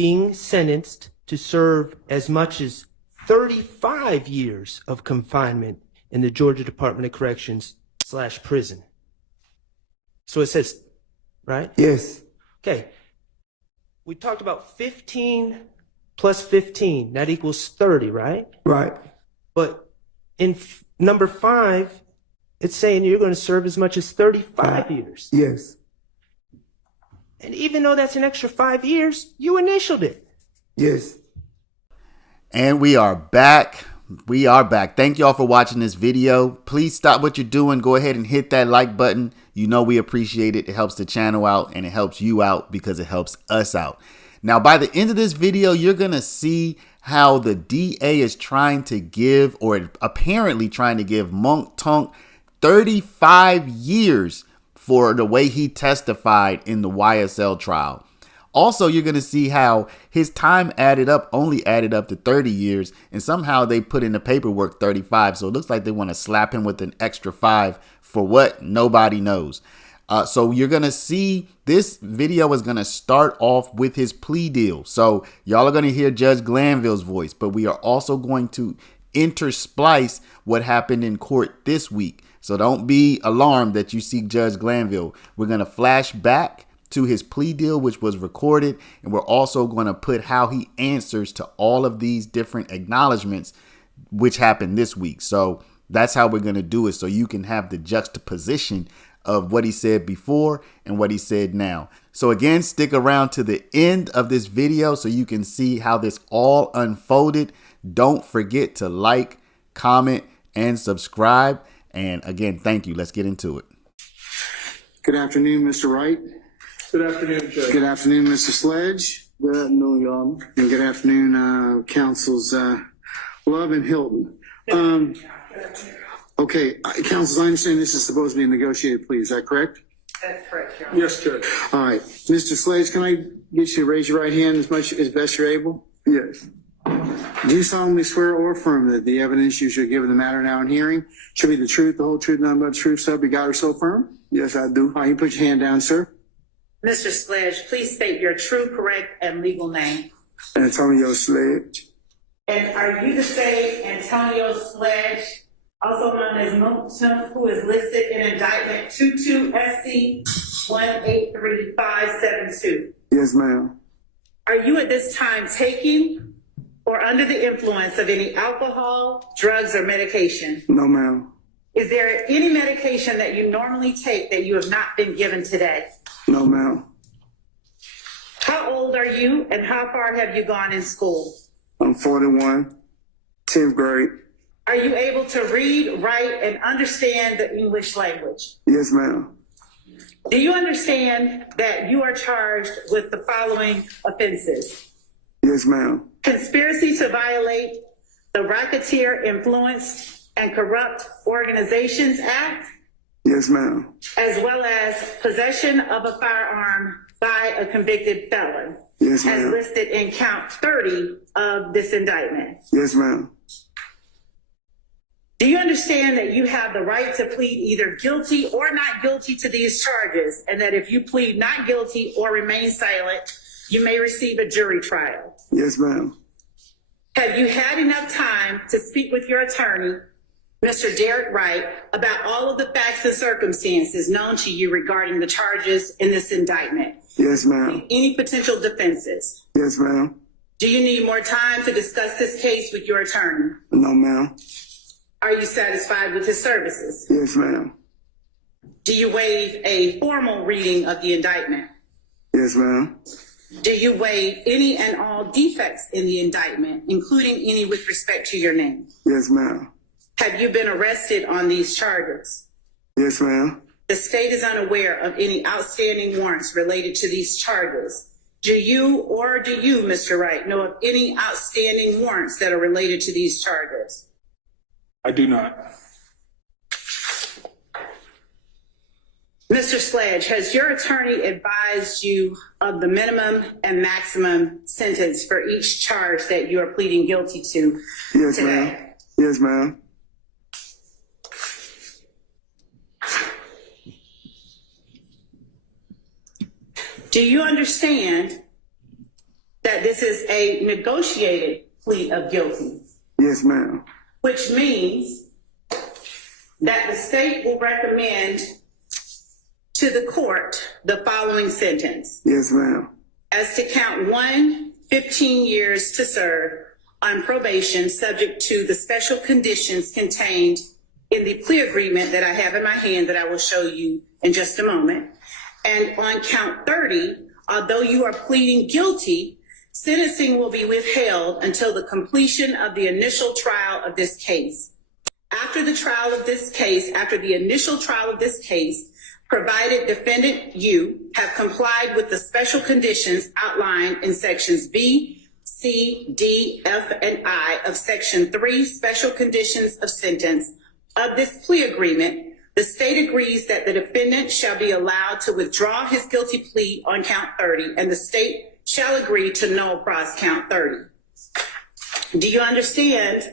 being sentenced to serve as much as 35 years of confinement in the Georgia Department of Corrections / prison. So it says, right? Yes. Okay. We talked about 15 plus 15. That equals 30, right? Right. But in number 5, it's saying you're going to serve as much as 35 years. Yes. And even though that's an extra 5 years, you initialed it. Yes. And we are back. We are back. Thank y'all for watching this video. Please stop what you're doing. Go ahead and hit that like button. You know we appreciate it. It helps the channel out and it helps you out because it helps us out. Now, by the end of this video, you're going to see how the DA is trying to give, or apparently trying to give, Monk Tunk 35 years for the way he testified in the YSL trial. Also, you're going to see how his time only added up to 30 years, and somehow they put in the paperwork 35. So it looks like they want to slap him with an extra 5 for what? Nobody knows. So you're going to see this video is going to start off with his plea deal. So y'all are going to hear Judge Glanville's voice, but we are also going to intersplice what happened in court this week. So don't be alarmed that you see Judge Glanville. We're going to flash back to his plea deal, which was recorded, and we're also going to put how he answers to all of these different acknowledgments which happened this week. So that's how we're going to do it, so you can have the juxtaposition of what he said before and what he said now. So again, stick around to the end of this video so you can see how this all unfolded. Don't forget to like, comment, and subscribe. And again, thank you. Let's get into it. Good afternoon, Mr. Wright. Good afternoon, Judge. Good afternoon, Mr. Sledge. Good afternoon, Your Honor. And good afternoon, Counsels Love and Hilton. Okay, Counsels, I understand this is supposed to be a negotiated plea. Is that correct? That's correct, Your Honor. Yes, Judge. All right. Mr. Sledge, can I get you to raise your right hand as best you're able? Yes. Do you solemnly swear or affirm that the evidence you shall give in the matter now in hearing shall be the truth, the whole truth, nothing but the truth, so be God or so firm? Yes, I do. All right, you put your hand down, sir. Mr. Sledge, please state your true, correct, and legal name. Antonio Sledge. And are you the same Antonio Sledge, also known as Monk Tunk, who is listed in indictment 22SC 183572? Yes, ma'am. Are you at this time taking or under the influence of any alcohol, drugs, or medication? No, ma'am. Is there any medication that you normally take that you have not been given today? No, ma'am. How old are you and how far have you gone in school? I'm 41, 10th grade. Are you able to read, write, and understand the English language? Yes, ma'am. Do you understand that you are charged with the following offenses? Yes, ma'am. Conspiracy to violate the Racketeer Influenced and Corrupt Organizations Act, Yes, ma'am. as well as possession of a firearm by a convicted felon, Yes, as ma'am. listed in count 30 of this indictment. Yes, ma'am. Do you understand that you have the right to plead either guilty or not guilty to these charges, and that if you plead not guilty or remain silent, you may receive a jury trial? Yes, ma'am. Have you had enough time to speak with your attorney, Mr. Derek Wright, about all of the facts and circumstances known to you regarding the charges in this indictment? Yes, ma'am. Any potential defenses? Yes, ma'am. Do you need more time to discuss this case with your attorney? No, ma'am. Are you satisfied with his services? Yes, ma'am. Do you waive a formal reading of the indictment? Yes, ma'am. Do you waive any and all defects in the indictment, including any with respect to your name? Yes, ma'am. Have you been arrested on these charges? Yes, ma'am. The state is unaware of any outstanding warrants related to these charges. Do you, Mr. Wright, know of any outstanding warrants that are related to these charges? I do not. Mr. Sledge, has your attorney advised you of the minimum and maximum sentence for each charge that you are pleading guilty to Yes, today? ma'am. Yes, ma'am. Do you understand that this is a negotiated plea of guilty, Yes, ma'am. which means that the state will recommend to the court the following sentence. Yes, ma'am. As to count 1, 15 years to serve on probation subject to the special conditions contained in the plea agreement that I have in my hand that I will show you in just a moment. And on count 30, although you are pleading guilty, sentencing will be withheld until the completion of the initial trial of this case. After the initial trial of this case, provided defendant you have complied with the special conditions outlined in sections B, C, D, F, and I of section 3 special conditions of sentence of this plea agreement, the state agrees that the defendant shall be allowed to withdraw his guilty plea on count 30, and the state shall agree to null pros count 30. Do you understand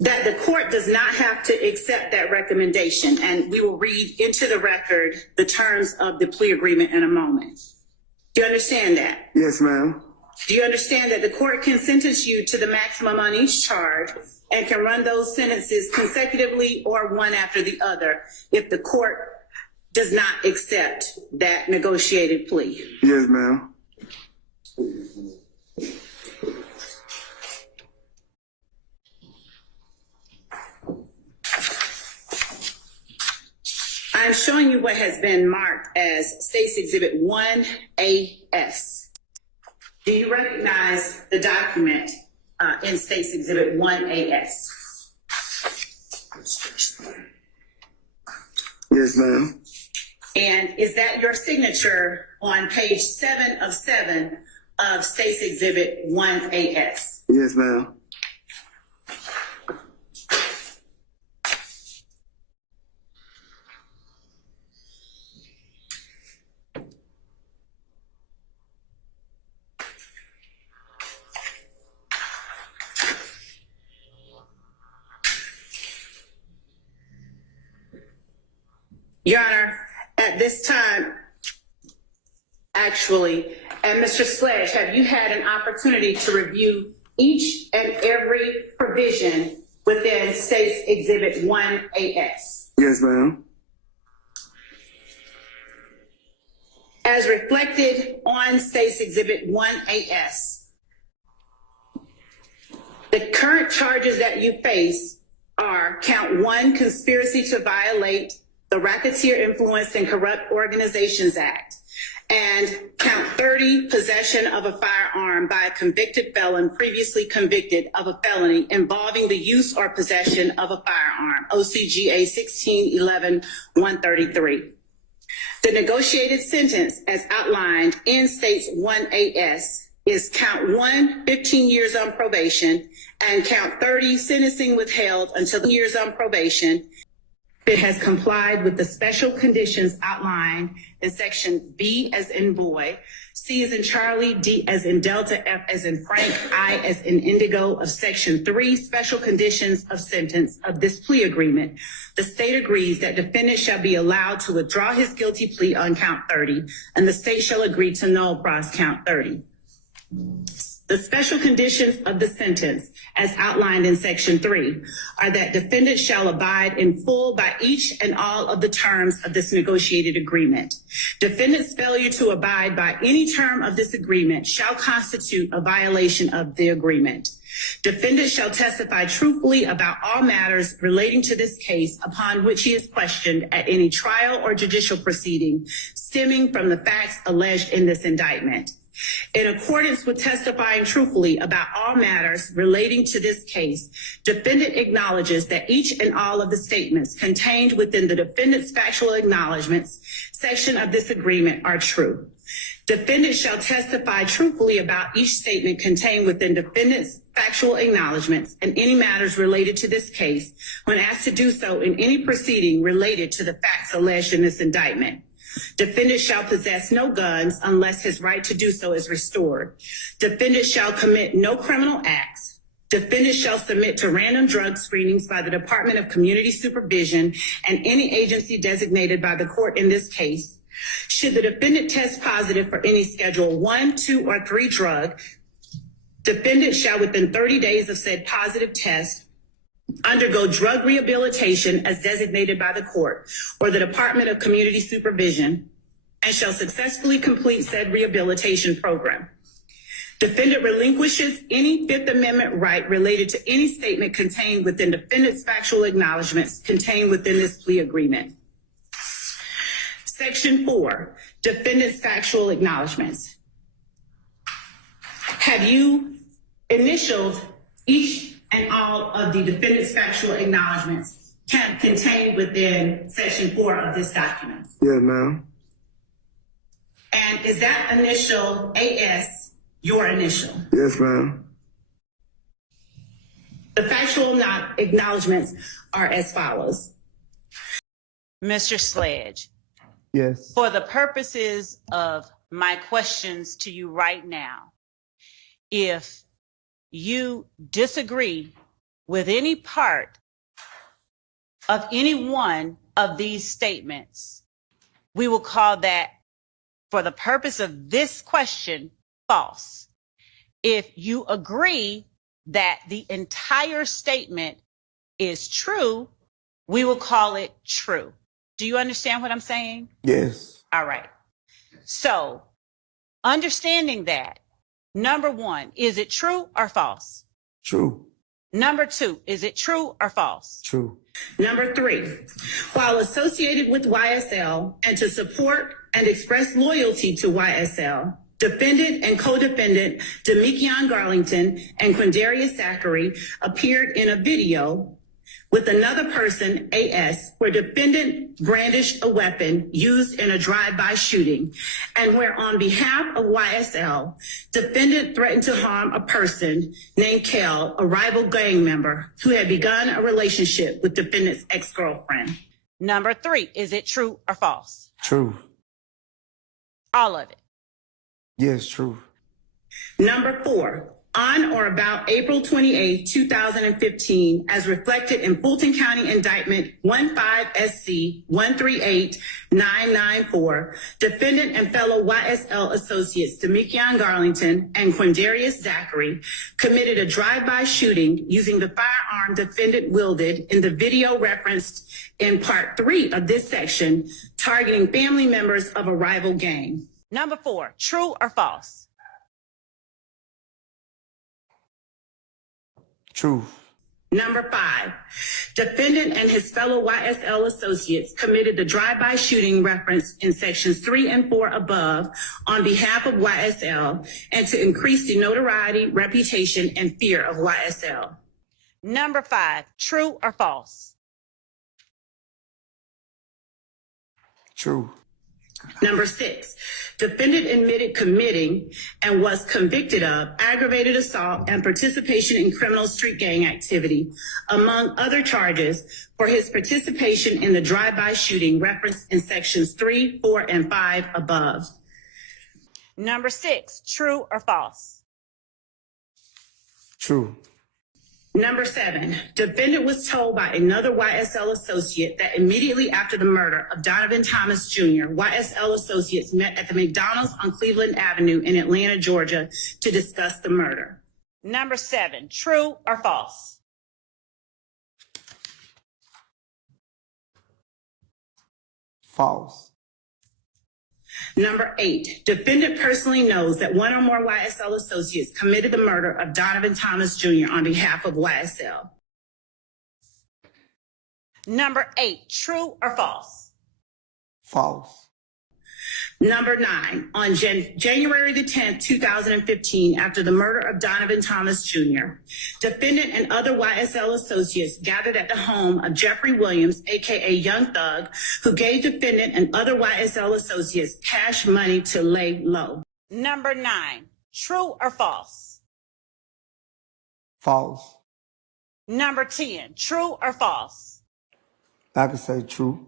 that the court does not have to accept that recommendation? And we will read into the record the terms of the plea agreement in a moment. Do you understand that? Yes, ma'am. Do you understand that the court can sentence you to the maximum on each charge and can run those sentences consecutively or one after the other if the court does not accept that negotiated plea? Yes, ma'am. I'm showing you what has been marked as State's Exhibit 1AS. Do you recognize the document in State's Exhibit 1AS? Yes, ma'am. And is that your signature on page 7 of 7 of State's Exhibit 1AS? Yes, ma'am. Your Honor, at this time, actually, and Mr. Sledge, have you had an opportunity to review each and every provision within State's Exhibit 1AS? Yes, ma'am. As reflected on State's Exhibit 1AS, the current charges that you face are count 1, conspiracy to violate the Racketeer Influenced and Corrupt Organizations Act, and count 30, possession of a firearm by a convicted felon previously convicted of a felony involving the use or possession of a firearm, OCGA 16-11-133. The negotiated sentence as outlined in State's 1AS is count 1, 15 years on probation, and count 30, sentencing withheld until years on probation. It has complied with the special conditions outlined in section B as in boy, C as in Charlie, D as in Delta, F as in Frank, I as in Indigo of section 3 special conditions of sentence of this plea agreement. The state agrees that defendant shall be allowed to withdraw his guilty plea on count 30, and the state shall agree to null pros count 30. The special conditions of the sentence, as outlined in section 3, are that defendant shall abide in full by each and all of the terms of this negotiated agreement. Defendant's failure to abide by any term of this agreement shall constitute a violation of the agreement. Defendant shall testify truthfully about all matters relating to this case upon which he is questioned at any trial or judicial proceeding stemming from the facts alleged in this indictment. In accordance with testifying truthfully about all matters relating to this case, defendant acknowledges that each and all of the statements contained within the defendant's factual acknowledgments section of this agreement are true. Defendant shall testify truthfully about each statement contained within defendant's factual acknowledgments and any matters related to this case when asked to do so in any proceeding related to the facts alleged in this indictment. Defendant shall possess no guns unless his right to do so is restored. Defendant shall commit no criminal acts. Defendant shall submit to random drug screenings by the Department of Community Supervision and any agency designated by the court in this case. Should the defendant test positive for any Schedule 1, 2, or 3 drug, defendant shall within 30 days of said positive test undergo drug rehabilitation as designated by the court or the Department of Community Supervision and shall successfully complete said rehabilitation program. Defendant relinquishes any Fifth Amendment right related to any statement contained within defendant's factual acknowledgments contained within this plea agreement. Section 4, defendant's factual acknowledgments. Have you initialed each and all of the defendant's factual acknowledgments contained within Section 4 of this document? Yes, ma'am. And is that initial AS your initial? Yes, ma'am. The factual acknowledgments are as follows. Mr. Sledge, Yes. for the purposes of my questions to you right now, if you disagree with any part of any one of these statements, we will call that, for the purpose of this question, false. If you agree that the entire statement is true, we will call it true. Do you understand what I'm saying? Yes. All right. So, understanding that, number 1, is it true or false? True. Number 2, is it true or false? True. Number 3, while associated with YSL and to support and express loyalty to YSL, defendant and co-defendant Demikion Garlington and Quindarius Zachary appeared in a video with another person, AS, where defendant brandished a weapon used in a drive-by shooting, and where on behalf of YSL, defendant threatened to harm a person named Kel, a rival gang member who had begun a relationship with defendant's ex-girlfriend. Number 3, is it true or false? True. All of it. Yes, true. Number 4, on or about April 28, 2015, as reflected in Fulton County Indictment 15SC 138994, defendant and fellow YSL associates Demikion Garlington and Quindarius Zachary committed a drive-by shooting using the firearm defendant wielded in the video referenced in Part 3 of this section, targeting family members of a rival gang. Number 4, true or false? True. Number 5, defendant and his fellow YSL associates committed the drive-by shooting referenced in sections 3 and 4 above on behalf of YSL and to increase the notoriety, reputation, and fear of YSL. Number 5, true or false? True. Number 6, defendant admitted committing and was convicted of aggravated assault and participation in criminal street gang activity, among other charges, for his participation in the drive-by shooting referenced in sections 3, 4, and 5 above. Number 6, true or false? True. Number 7, defendant was told by another YSL associate that immediately after the murder of Donovan Thomas Jr., YSL associates met at the McDonald's on Cleveland Avenue in Atlanta, Georgia, to discuss the murder. Number 7, true or false? False. Number 8, defendant personally knows that one or more YSL associates committed the murder of Donovan Thomas Jr. on behalf of YSL. Number 8, true or false? False. Number 9, on January the 10th, 2015, after the murder of Donovan Thomas Jr., defendant and other YSL associates gathered at the home of Jeffrey Williams, aka Young Thug, who gave defendant and other YSL associates cash money to lay low. Number 9, true or false? False. Number 10, true or false? I could say true.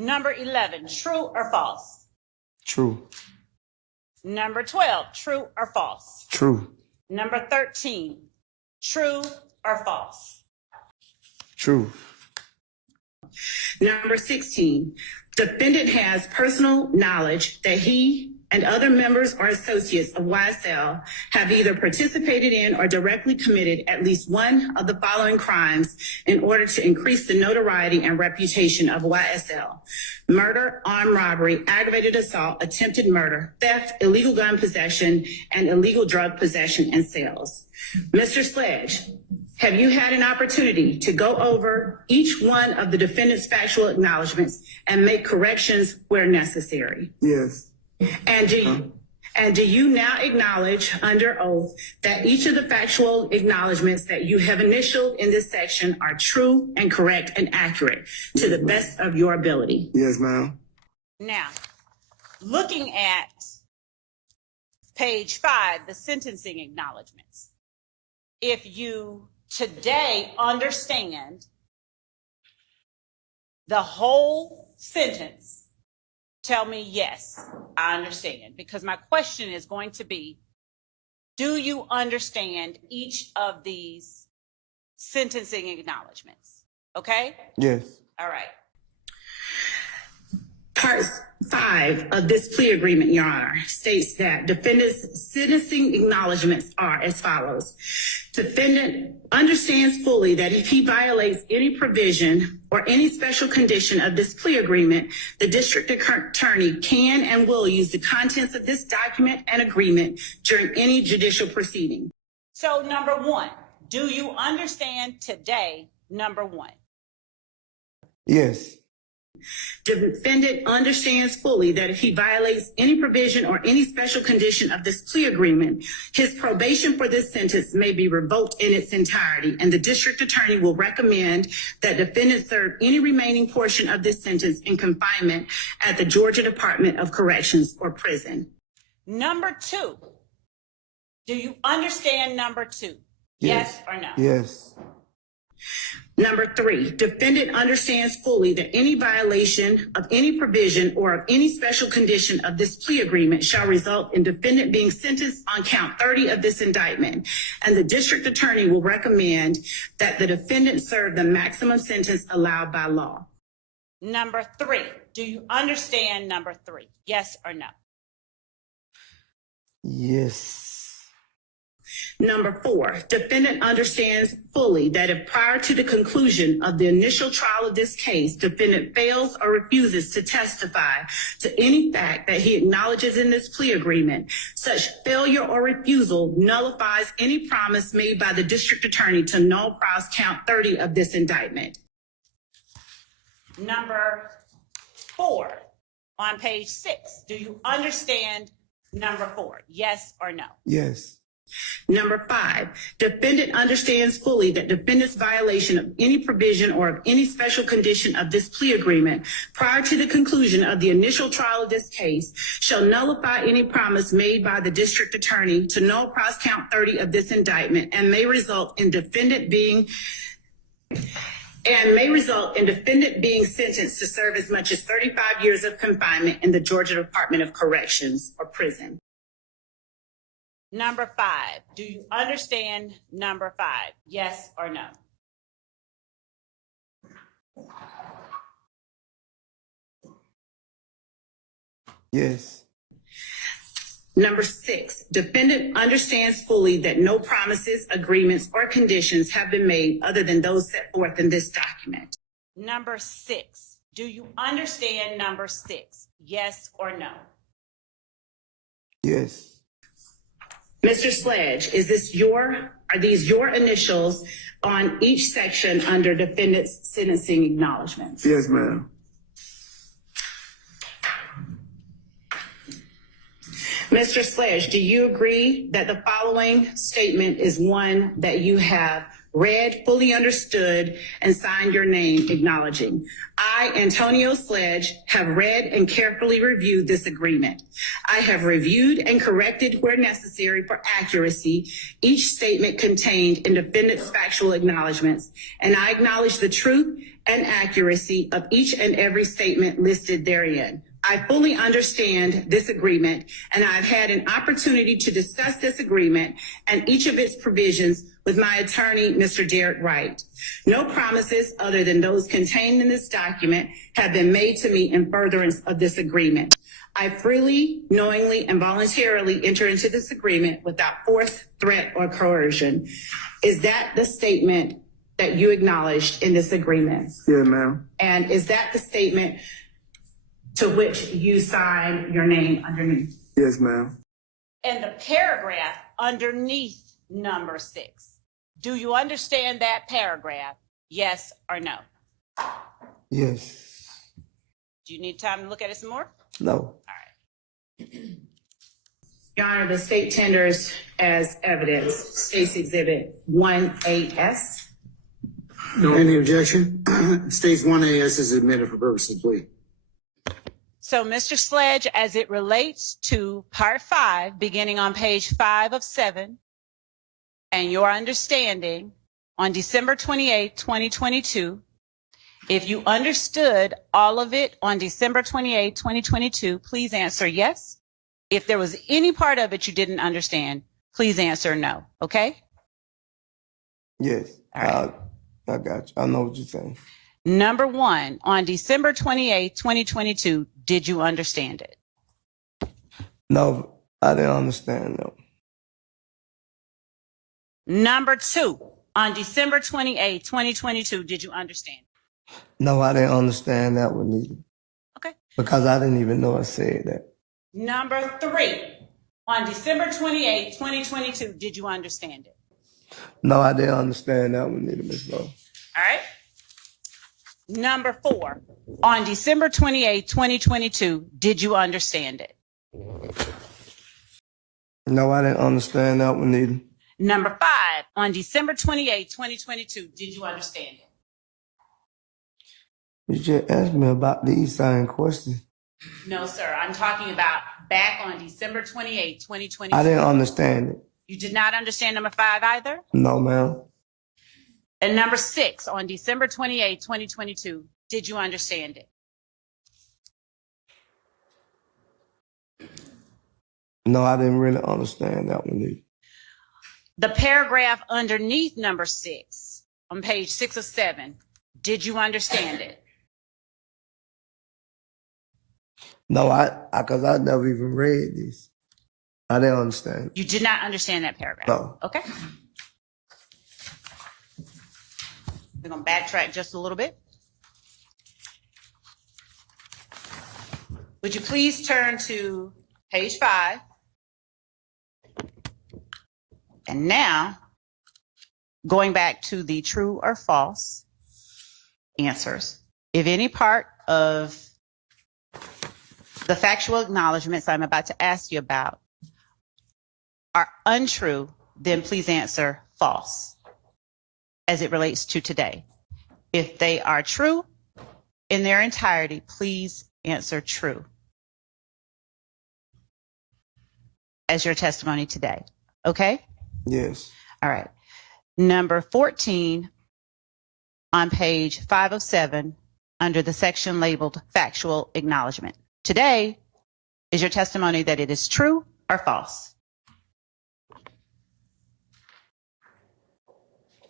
Number 11, true or false? True. Number 12, true or false? True. Number 13, true or false? True. Number 16, defendant has personal knowledge that he and other members or associates of YSL have either participated in or directly committed at least one of the following crimes in order to increase the notoriety and reputation of YSL: murder, armed robbery, aggravated assault, attempted murder, theft, illegal gun possession, and illegal drug possession and sales. Mr. Sledge, have you had an opportunity to go over each one of the defendant's factual acknowledgments and make corrections where necessary? Yes. And do you now acknowledge under oath that each of the factual acknowledgments that you have initialed in this section are true and correct and accurate to the best of your ability? Yes, ma'am. Now, looking at page 5, the sentencing acknowledgments, if you today understand the whole sentence, tell me, yes, I understand. Because my question is going to be, do you understand each of these sentencing acknowledgments? Okay? Yes. All right. Part 5 of this plea agreement, Your Honor, states that defendant's sentencing acknowledgments are as follows. Defendant understands fully that if he violates any provision or any special condition of this plea agreement, the district attorney can and will use the contents of this document and agreement during any judicial proceeding. So, number 1, do you understand today, number 1? Yes. Defendant understands fully that if he violates any provision or any special condition of this plea agreement, his probation for this sentence may be revoked in its entirety, and the district attorney will recommend that defendant serve any remaining portion of this sentence in confinement at the Georgia Department of Corrections or prison. Number 2, do you understand number 2? Yes or no? Yes. Number 3, defendant understands fully that any violation of any provision or of any special condition of this plea agreement shall result in defendant being sentenced on count 30 of this indictment, and the district attorney will recommend that the defendant serve the maximum sentence allowed by law. Number 3, do you understand number 3? Yes or no? Yes. Number 4, defendant understands fully that if prior to the conclusion of the initial trial of this case, defendant fails or refuses to testify to any fact that he acknowledges in this plea agreement, such failure or refusal nullifies any promise made by the district attorney to null pros count 30 of this indictment. Number 4, on page 6, do you understand number 4? Yes or no? Yes. Number 5, defendant understands fully that defendant's violation of any provision or of any special condition of this plea agreement prior to the conclusion of the initial trial of this case shall nullify any promise made by the district attorney to null pros count 30 of this indictment and may result in defendant being sentenced to serve as much as 35 years of confinement in the Georgia Department of Corrections or prison. Number 5, do you understand number 5? Yes or no? Yes. Number 6, defendant understands fully that no promises, agreements, or conditions have been made other than those set forth in this document. Number 6, do you understand number 6? Yes or no? Yes. Mr. Sledge, are these your initials on each section under defendant's sentencing acknowledgments? Yes, ma'am. Mr. Sledge, do you agree that the following statement is one that you have read, fully understood, and signed your name acknowledging? I, Antonio Sledge, have read and carefully reviewed this agreement. I have reviewed and corrected where necessary for accuracy each statement contained in defendant's factual acknowledgments, and I acknowledge the truth and accuracy of each and every statement listed therein. I fully understand this agreement, and I've had an opportunity to discuss this agreement and each of its provisions with my attorney, Mr. Derek Wright. No promises other than those contained in this document have been made to me in furtherance of this agreement. I freely, knowingly, and voluntarily enter into this agreement without force, threat, or coercion. Is that the statement that you acknowledged in this agreement? Yeah, ma'am. And is that the statement to which you signed your name underneath? Yes, ma'am. And the paragraph underneath number 6. Do you understand that paragraph? Yes or no? Yes. Do you need time to look at it some more? No. All right. Your Honor, the state tenders as evidence State's Exhibit 1AS. Any objection? States 1AS is admitted for purposes of plea. So, Mr. Sledge, as it relates to Part 5, beginning on page 5 of 7, and your understanding on December 28, 2022, if you understood all of it on December 28, 2022, please answer yes. If there was any part of it you didn't understand, please answer no, okay? Yes. All right. I got you. I know what you're saying. Number 1, on December 28, 2022, did you understand it? No, I didn't understand that. Number 2, on December 28, 2022, did you understand it? No, I didn't understand that one either. Okay. Because I didn't even know I said that. Number 3, on December 28, 2022, did you understand it? No, I didn't understand that one either, Ms. Lowe. All right. Number 4, on December 28, 2022, did you understand it? No, I didn't understand that one either. Number 5, on December 28, 2022, did you understand it? You just asked me about these same questions. No, sir. I'm talking about back on December 28, 2022. I didn't understand it. You did not understand number 5 either? No, ma'am. And number 6, on December 28, 2022, did you understand it? No, I didn't really understand that one either. The paragraph underneath number 6, on page 6 of 7, did you understand it? No, because I never even read this. I didn't understand. You did not understand that paragraph? No. Okay. We're going to backtrack just a little bit. Would you please turn to page 5? And now, going back to the true or false answers. If any part of the factual acknowledgments I'm about to ask you about are untrue, then please answer false as it relates to today. If they are true in their entirety, please answer true as your testimony today. Okay? Yes. All right. Number 14 on page 5 of 7 under the section labeled factual acknowledgement. Today is your testimony that it is true or false.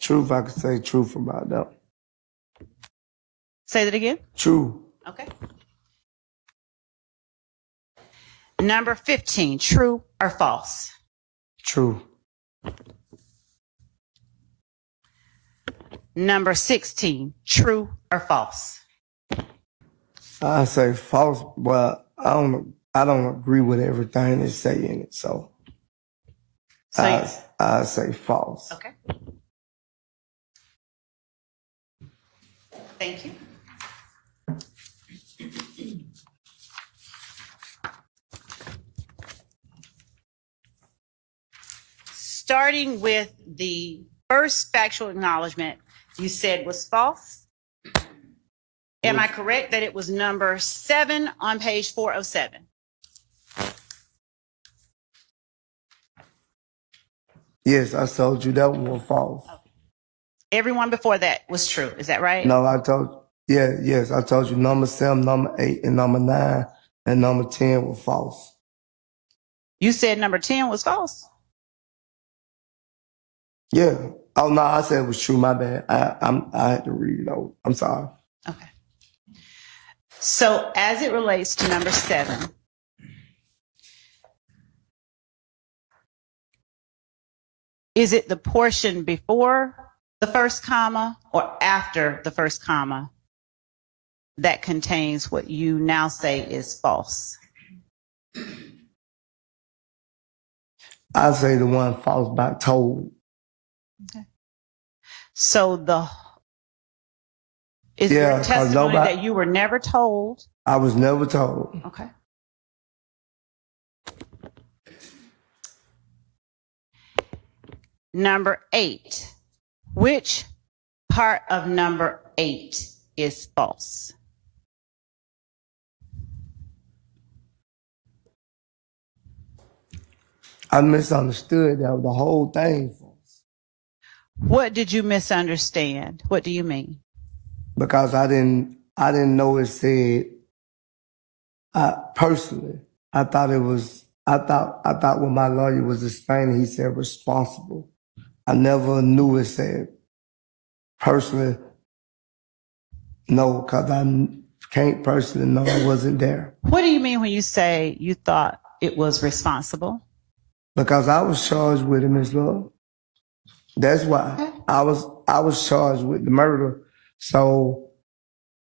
Truth, I could say truth about that. Say that again. True. Okay. Number 15, true or false? True. Number 16, true or false? I say false, but I don't agree with everything they say in it, so I say false. Okay. Thank you. Starting with the first factual acknowledgement you said was false. Am I correct that it was number 7 on page 407? Yes, I told you that one was false. Everyone before that was true. Is that right? No, I told yes, I told you number 7, number 8, and number 9 and number 10 was false. You said number 10 was false. Yeah. Oh no, I said it was true. My bad. I had to read it over. I'm sorry. Okay. So as it relates to number 7, is it the portion before the first comma or after the first comma that contains what you now say is false? I say the one false by told. So is Yeah, your 'cause testimony nobody- that you were never told? I was never told. Okay. Number 8. Which part of number 8 is false? I misunderstood that the whole thing false What did you misunderstand? What do you mean? because I didn't know it said. Personally, I thought when my lawyer was explaining, he said responsible. I never knew it said personally. No, because I can't personally know I wasn't there. What do you mean when you say you thought it was responsible? Because I was charged with it, Ms. Love. That's why I was charged with the murder. So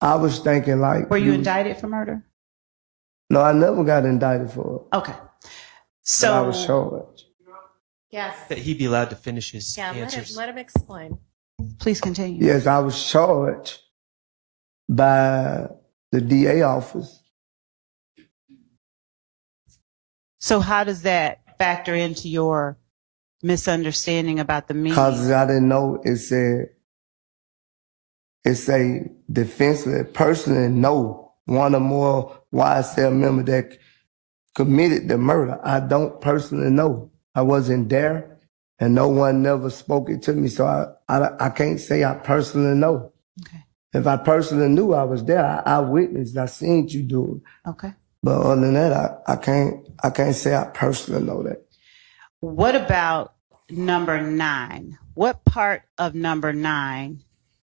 I was thinking like. Were you indicted for murder? No, I never got indicted for it. Okay. But So I was charged. Yes. That he be allowed to finish his Yeah, answers. let him explain. please continue. Yes, I was charged by the DA office. So how does that factor into your misunderstanding about the meaning? Because I didn't know it said, it's a defensively, personally know one or more YSL member that committed the murder. I don't personally know. I wasn't there and no one never spoke it to me. So I can't say I personally know. Okay. If I personally knew I was there, I witnessed, I seen you do it. Okay. But other than that, I can't say I personally know that. What about number 9? What part of number 9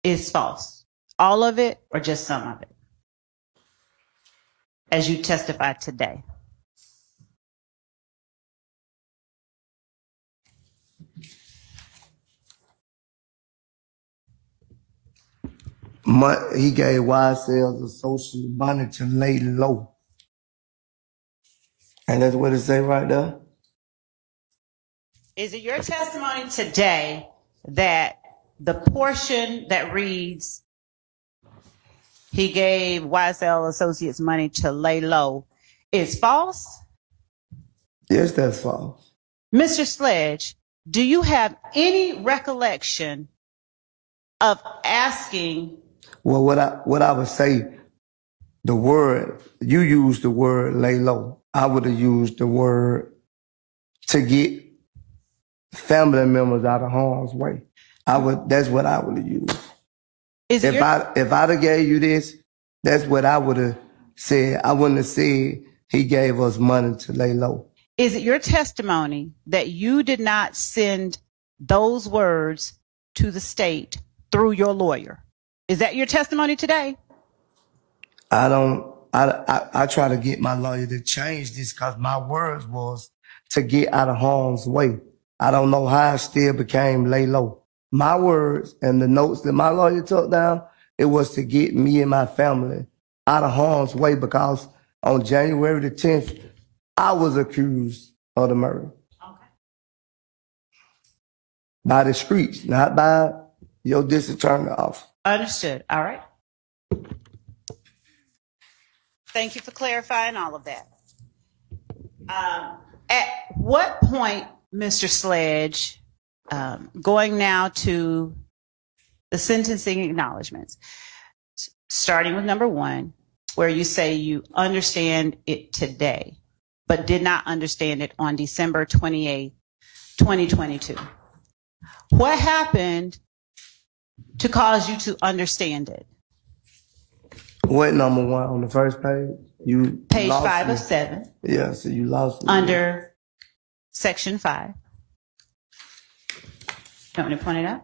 is false? All of it or just some of it? As you testified today. He gave YSL's associate money to lay low. And that's what it say right there. Is it your testimony today that the portion that reads, he gave YSL Associates money to lay low, is false? Yes, that's false. Mr. Sledge, do you have any recollection of asking? Well, what I would say, the word, you used the word lay low. I would have used the word to get family members out of harm's way. That's what I would have used. Is it If I'd have gave you this, that's what I would have said. I wouldn't have said he gave us money to lay low. Is it your testimony that you did not send those words to the state through your lawyer? Is that your testimony today? I try to get my lawyer to change this because my words was to get out of harm's way. I don't know how it still became lay low. My words and the notes that my lawyer took down, it was to get me and my family out of harm's way because on January the 10th, I was accused of the murder. Okay. By the streets, not by your district attorney office. Understood. All right. Thank you for clarifying all of that. At what point, Mr. Sledge, going now to the sentencing acknowledgments, starting with number 1, where you say you understand it today, but did not understand it on December 28, 2022. What happened to cause you to understand it? What number 1 on the first page? You Page lost 5 me. of 7, Yeah, so you lost me. under section 5. You want me to point it out?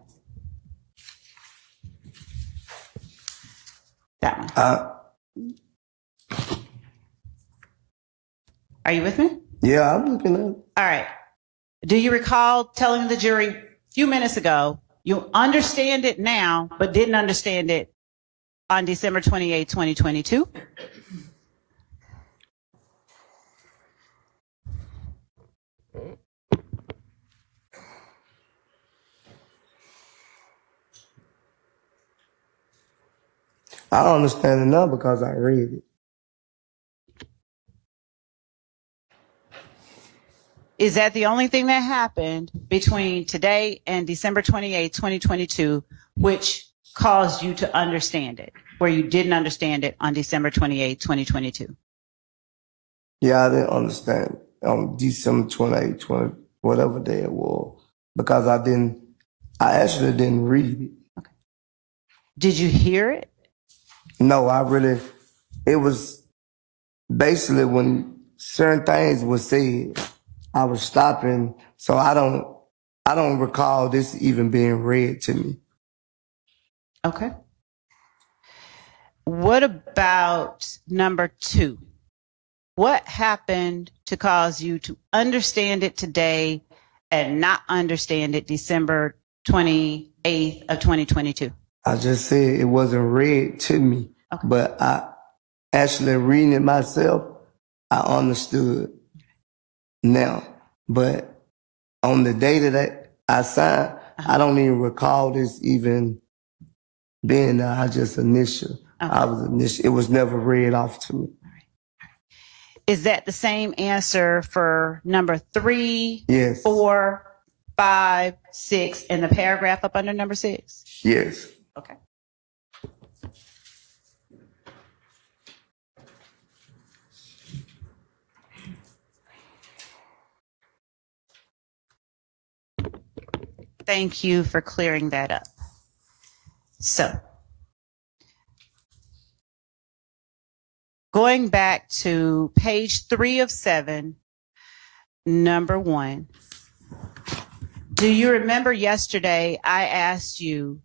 That one. Are you with me? Yeah, I'm looking at it. All right. Do you recall telling the jury a few minutes ago, you understand it now, but didn't understand it on December 28, 2022? I don't understand it now because I read it. Is that the only thing that happened between today and December 28, 2022, which caused you to understand it, where you didn't understand it on December 28, 2022? Yeah, I didn't understand on December 28, 20, whatever day it was, because I actually didn't read it. Okay. Did you hear it? No, it was basically when certain things were said, I was stopping. So I don't recall this even being read to me. Okay. What about number 2? What happened to cause you to understand it today and not understand it December 28th of 2022? I just said it wasn't read to me, Okay. but I actually reading it myself, I understood now. But on the day that I signed, I don't even recall this even being there. I just initial. Okay. It was never read off to me. Is that the same answer for number 3, Yes. 4, 5, 6, and the paragraph up under number 6? Yes. Okay. Thank you for clearing that up. So, going back to page 3 of 7, number 1. Do you remember yesterday I asked you,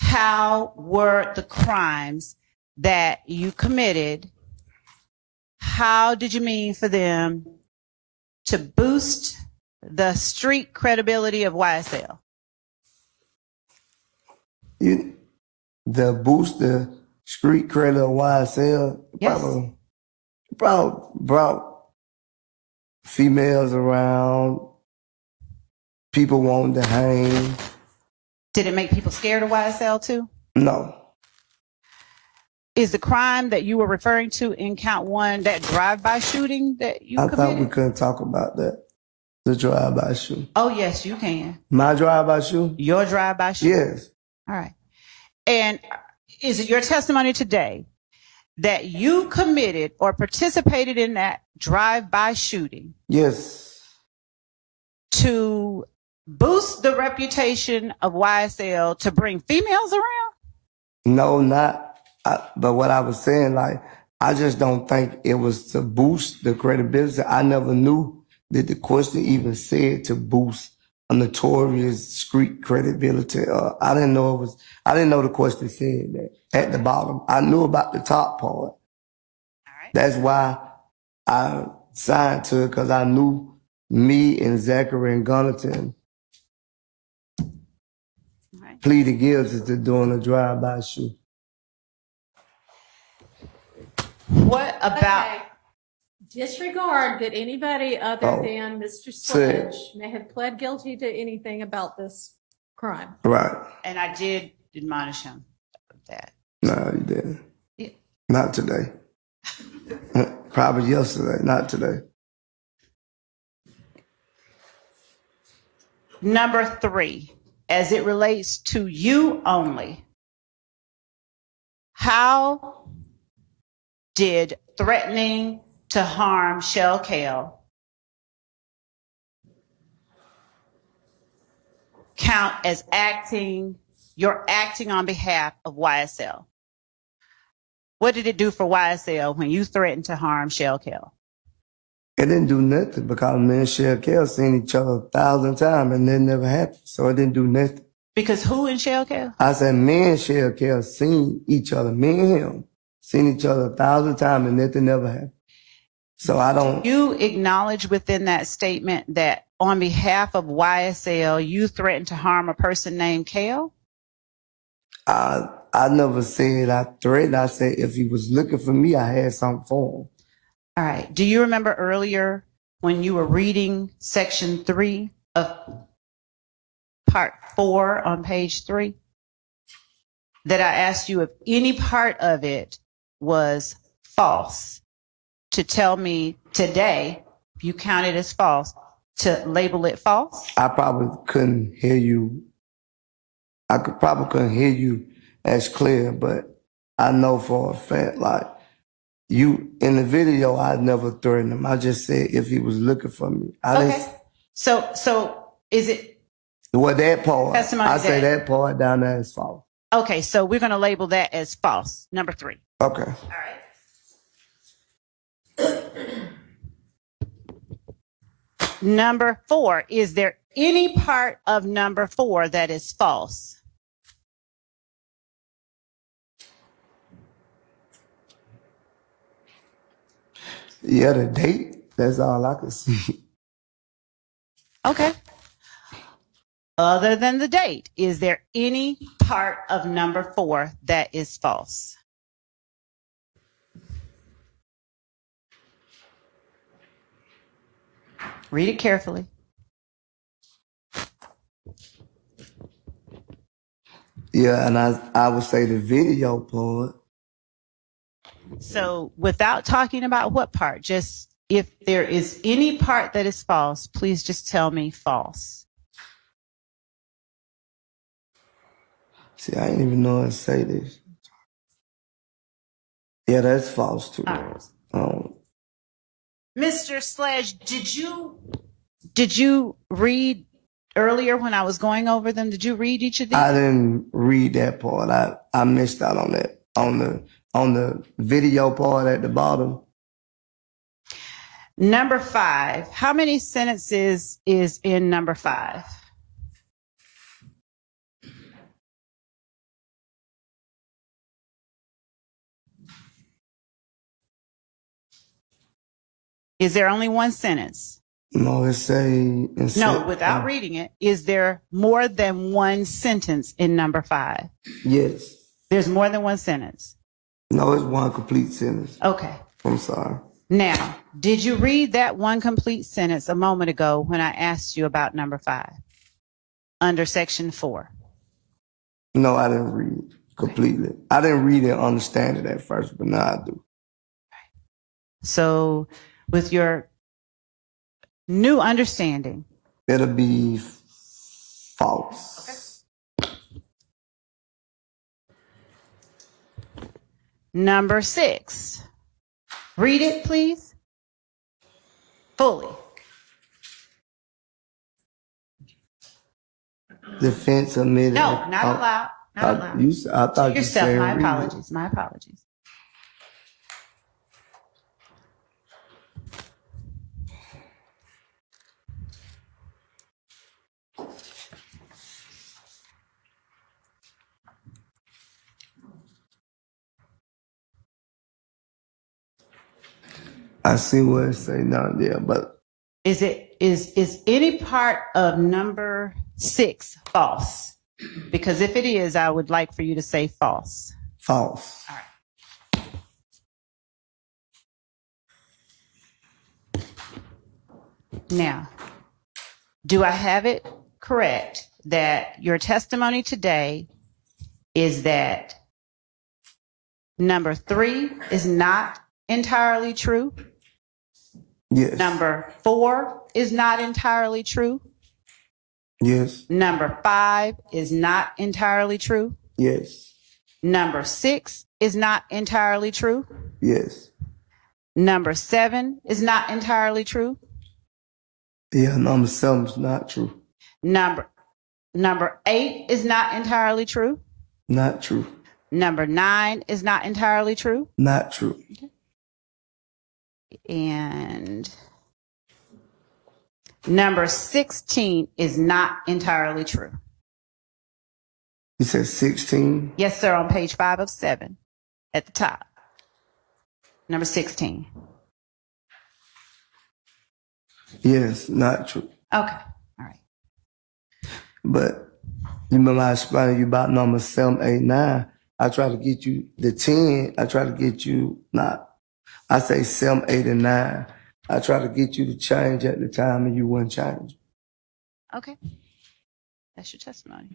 how were the crimes that you committed? How did you mean for them to boost the street credibility of YSL? The boost the street credit of YSL Yes. probably brought females around, people wanting to hang. Did it make people scared of YSL too? No. Is the crime that you were referring to in count 1 that drive-by shooting that you I committed? thought we couldn't talk about that. The drive-by shooting. Oh, yes, you can. My drive-by shooting? Your drive-by shooting? Yes. All right. And is it your testimony today that you committed or participated in that drive-by shooting? Yes. To boost the reputation of YSL, to bring females around? No, not. But what I was saying, like, I just don't think it was to boost the credibility. I never knew that the question even said to boost a notorious street credibility. I didn't know the question said that at the bottom. I knew about the top part. All right. That's why I signed to it, because I knew me and Zachary and Gunnington Right. pleaded guilty to doing a drive-by shoot. What about? Okay. Disregard that anybody other Oh, than Mr. said- Sledge may have pled guilty to anything about this crime. Right. And I did admonish him of that. No, you didn't. Yeah. Not today. Probably yesterday, not today. Number 3, as it relates to you only, how did threatening to harm Shell Kale count as you're acting on behalf of YSL? What did it do for YSL when you threatened to harm Shell Kell? It didn't do nothing because me and Shell Kell seen each other 1,000 times and it never happened. So it didn't do nothing. Because who in Shell Kell? I said, me and Shell Kell seen each other. Me and him seen each other 1,000 times and nothing never happened. So I don't. You acknowledge within that statement that on behalf of YSL, you threatened to harm a person named Kell? I never said I threatened. I said if he was looking for me, I had something for him. All right. Do you remember earlier when you were reading section 3 of part 4 on page 3 that I asked you if any part of it was false to tell me today, if you count it as false, to label it false? I probably couldn't hear you. Probably couldn't hear you as clear, but I know for a fact, like you in the video, I never threatened him. I just said if he was looking for me. Okay. So is it Well, that part, testimony I say that- that part down there is false. okay? So we're going to label that as false. Number 3. Okay. All right. Number 4, is there any part of number 4 that is false? Yeah, the date, that's all I can see. Okay. Other than the date, is there any part of number 4 that is false? Read it carefully. Yeah, and I would say the video part. So without talking about what part, just if there is any part that is false, please just tell me false. See, I didn't even know how to say this. Yeah, that's false too. All right. Mr. Sledge, did you read earlier when I was going over them? Did you read each of these? I didn't read that part. I missed out on that. On the video part at the bottom. Number 5. How many sentences is in number 5? Is there only one sentence? No, No, without reading it. Is there more than one sentence in number 5? Yes. There's more than one sentence. No, it's one complete sentence. Okay. I'm sorry. Now, did you read that one complete sentence a moment ago when I asked you about number 5 under section 4? No, I didn't read it completely. I didn't read it and understand it at first, but now I do. So with your new understanding, It'll be false. Okay. Number 6. Read it, please. Fully. Defense admitted. No, not allowed. Not allowed. I thought you Yourself. said My read it. apologies. My apologies. I see what it say down there, but Is any part of number 6 false? Because if it is, I would like for you to say false. false. All right. Now, do I have it correct that your testimony today is that number 3 is not entirely true? Yes. Number 4 is not entirely true? Yes. Number 5 is not entirely true? Yes. Number 6 is not entirely true? Yes. Number 7 is not entirely true? Yeah, number 7 is not true. Number 8 is not entirely true? Not true. Number 9 is not entirely true. Not true. And number 16 is not entirely true. You said 16? Yes, sir, on page 5 of 7 at the top. Number 16. Yes, not true. Okay, all right. But you remember I explained to you about number 7, 8, 9. I try to get you the 10. I try to get you I say 7, 8, and 9. I try to get you to change at the time and you wouldn't change. Okay. That's your testimony.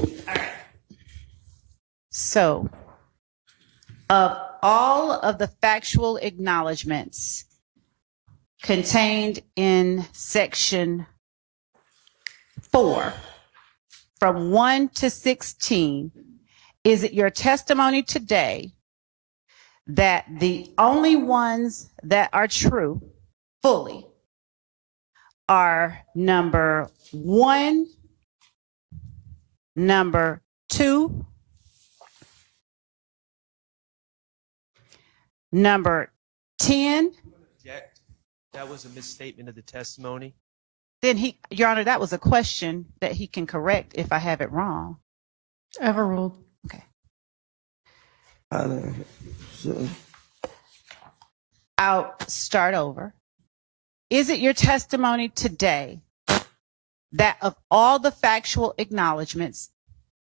All right. So, of all of the factual acknowledgments contained in section 4, from 1 to 16, is it your testimony today that the only ones that are true fully are number 1, number 2, number 10? That was a misstatement of the testimony. Then Your Honor, that was a question that he can correct if I have it wrong. Overruled. Okay. I'll start over. Is it your testimony today that of all the factual acknowledgments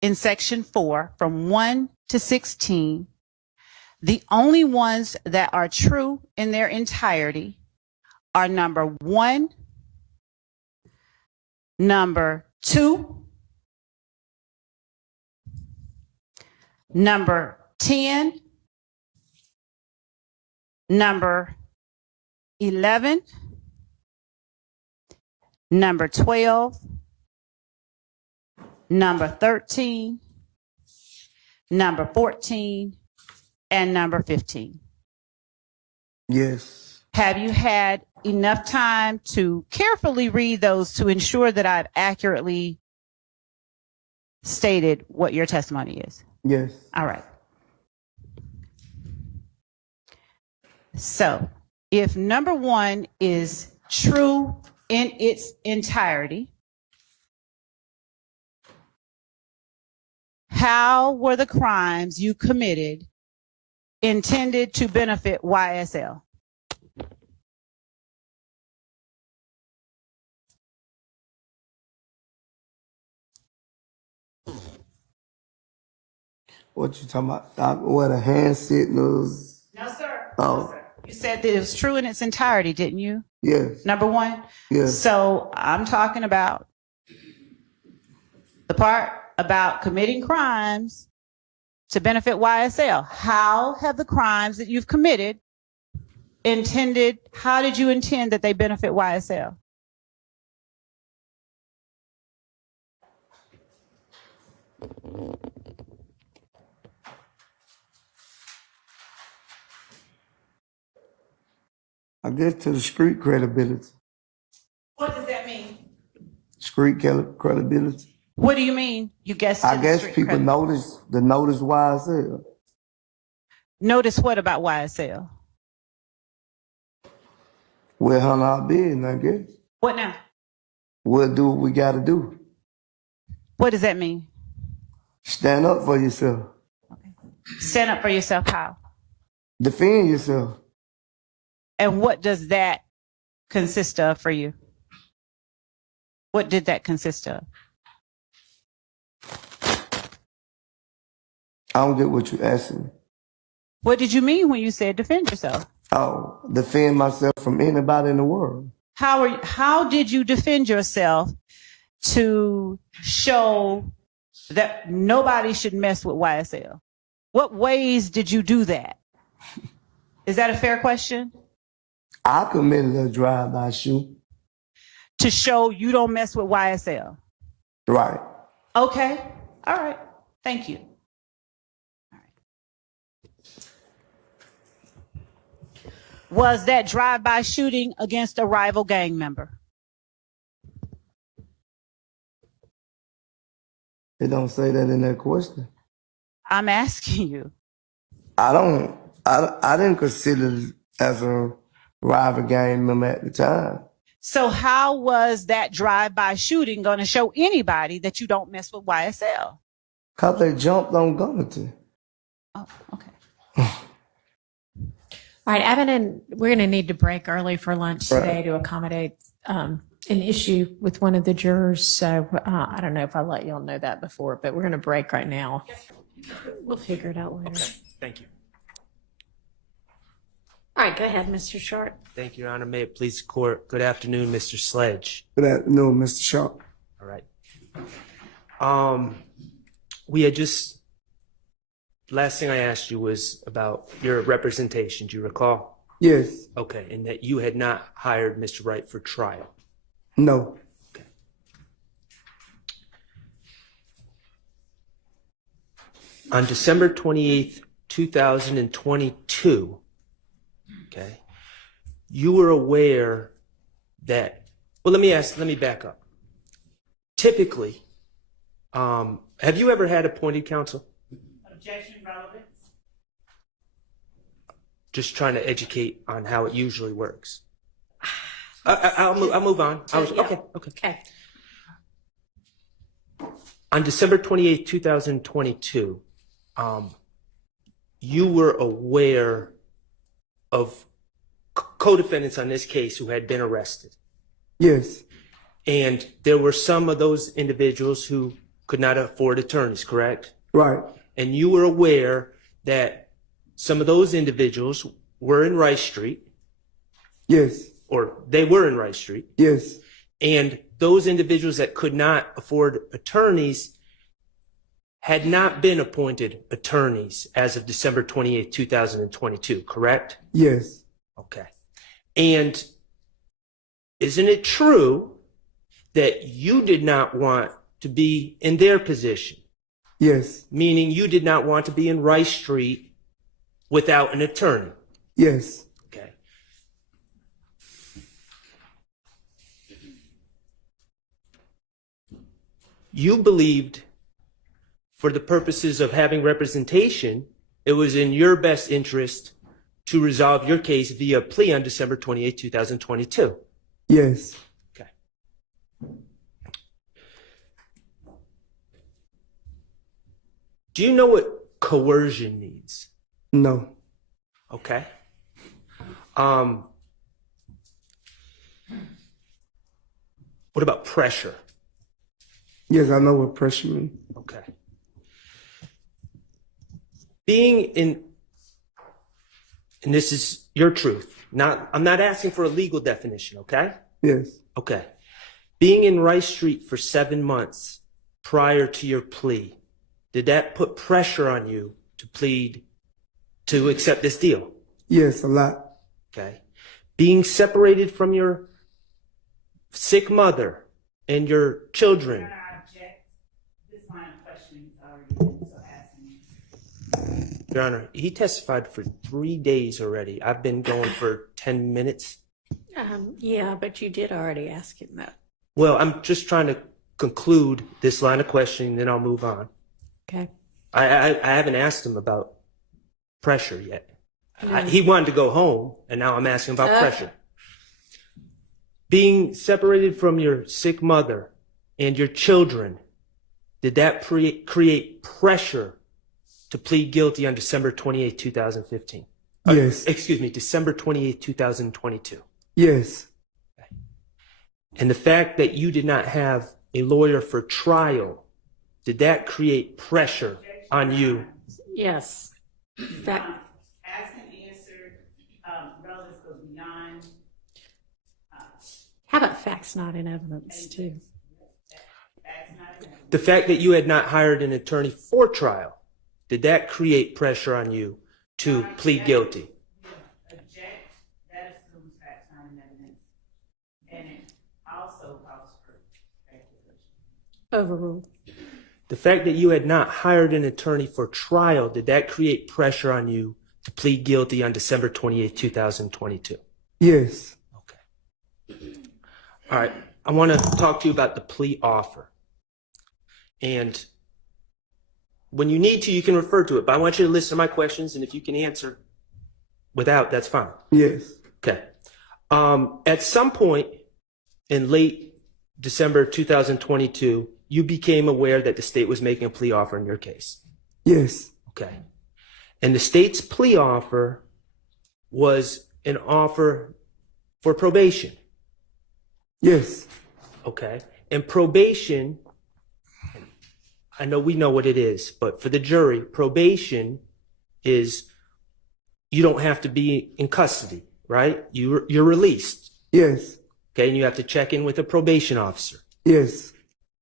in section 4, from 1 to 16, the only ones that are true in their entirety are number 1, number 2, number 10, number 11, number 12, number 13, number 14, and number 15? Yes. Have you had enough time to carefully read those to ensure that I've accurately stated what your testimony is? Yes. All right. So, if number 1 is true in its entirety, how were the crimes you committed intended to benefit YSL? What you talking about? What, a hand signals? No, sir. Oh. No, sir. You said that it was true in its entirety, didn't you? Yes. Number 1? Yes. So I'm talking about the part about committing crimes to benefit YSL. How have the crimes that you've committed how did you intend that they benefit YSL? I guess to the street credibility. What does that mean? Street credibility. What do you mean? You guessed. I guess people notice YSL. Notice what about YSL? We'll handle our business, I guess. What now? We'll do what we got to do. What does that mean? Stand up for yourself. Okay. Stand up for yourself how? Defend yourself. And what does that consist of for you? What did that consist of? I don't get what you're asking. What did you mean when you said defend yourself? Oh, defend myself from anybody in the world. How did you defend yourself to show that nobody should mess with YSL? What ways did you do that? Is that a fair question? I committed a drive-by shoot. To show you don't mess with YSL? Right. Okay. All right. Thank you. All right. Was that drive-by shooting against a rival gang member? It don't say that in that question. I'm asking you. I didn't consider it as a rival gang member at the time. So how was that drive-by shooting going to show anybody that you don't mess with YSL? Cause they jumped on Gunnerton. Oh, okay. All right, Evan, and we're going to need to break early for lunch Right. today to accommodate an issue with one of the jurors. So I don't know if I let y'all know that before, but we're going to break right now. We'll figure it out later. Okay, thank you. All right, go ahead, Mr. Sharp. Thank you, Your Honor. May it please the court. Good afternoon, Mr. Sledge. Good afternoon, Mr. Sharp. All right. We had just, last thing I asked you was about your representation. Do you recall? Yes. Okay, and that you had not hired Mr. Wright for trial. No. Okay. On December 28th, 2022, okay, you were aware that, well, let me back up. Typically, have you ever had appointed counsel? Objection relevance. Just trying to educate on how it usually works. I'll move on. Okay. Okay. On December 28th, 2022, you were aware of co-defendants on this case who had been arrested. Yes. And there were some of those individuals who could not afford attorneys, correct? Right. And you were aware that some of those individuals were in Rice Street, Yes. or they were in Rice Street, Yes. and those individuals that could not afford attorneys had not been appointed attorneys as of December 28th, 2022, correct? Yes. Okay. And isn't it true that you did not want to be in their position? Yes. Meaning you did not want to be in Rice Street without an attorney. Yes. Okay. You believed, for the purposes of having representation, it was in your best interest to resolve your case via plea on December 28, 2022. Yes. Okay. Do you know what coercion means? No. Okay. What about pressure? Yes, I know what pressure means. Okay. Being in, and this is your truth, I'm not asking for a legal definition, okay? Yes. Okay. Being in Rice Street for 7 months prior to your plea, did that put pressure on you to accept this deal? Yes, a lot. Okay. Being separated from your sick mother and your children. I object. This line of questioning is already been, so asking you. Your Honor, he testified for 3 days already. I've been going for 10 minutes. Yeah, but you did already ask him that. Well, I'm just trying to conclude this line of questioning, then I'll move on. Okay. I haven't asked him about pressure yet. No. He wanted to go home, and now I'm asking about Okay. pressure. Being separated from your sick mother and your children, did that create pressure to plead guilty on December 28, 2015? Yes. Excuse me, December 28, 2022. Yes. And the fact that you did not have a lawyer for trial, did that create pressure on you? Yes. That, Asked and answered, relatives goes beyond. how about facts not in evidence too? The fact that you had not hired an attorney for trial, did that create pressure on you to plead guilty? Object, that assumes facts not in evidence. And it also calls for speculation. Overruled. The fact that you had not hired an attorney for trial, did that create pressure on you to plead guilty on December 28, 2022? Yes. Okay. All right. I want to talk to you about the plea offer. And When you need to, you can refer to it, but I want you to listen to my questions, and if you can answer without, that's fine. Yes. Okay. At some point in late December 2022, you became aware that the state was making a plea offer in your case. Yes. Okay. And the state's plea offer was an offer for probation. Yes. Okay. And probation, I know we know what it is, but for the jury, probation is you don't have to be in custody, right? You're released. Yes. Okay. And you have to check in with a probation officer. Yes.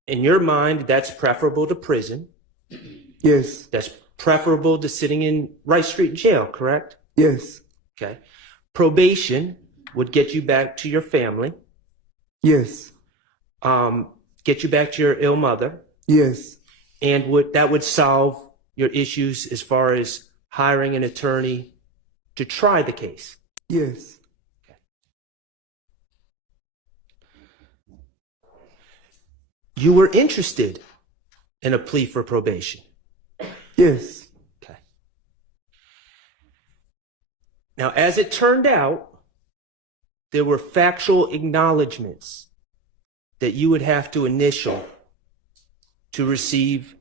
In your mind, that's preferable to prison. Yes. That's preferable to sitting in Rice Street jail, correct? Yes. Okay. Probation would get you back to your family, Yes. get you back to your ill mother, Yes. and that would solve your issues as far as hiring an attorney to try the case. Yes. You were interested in a plea for probation. Yes. Okay. Now, as it turned out, there were factual acknowledgments that you would have to initial to receive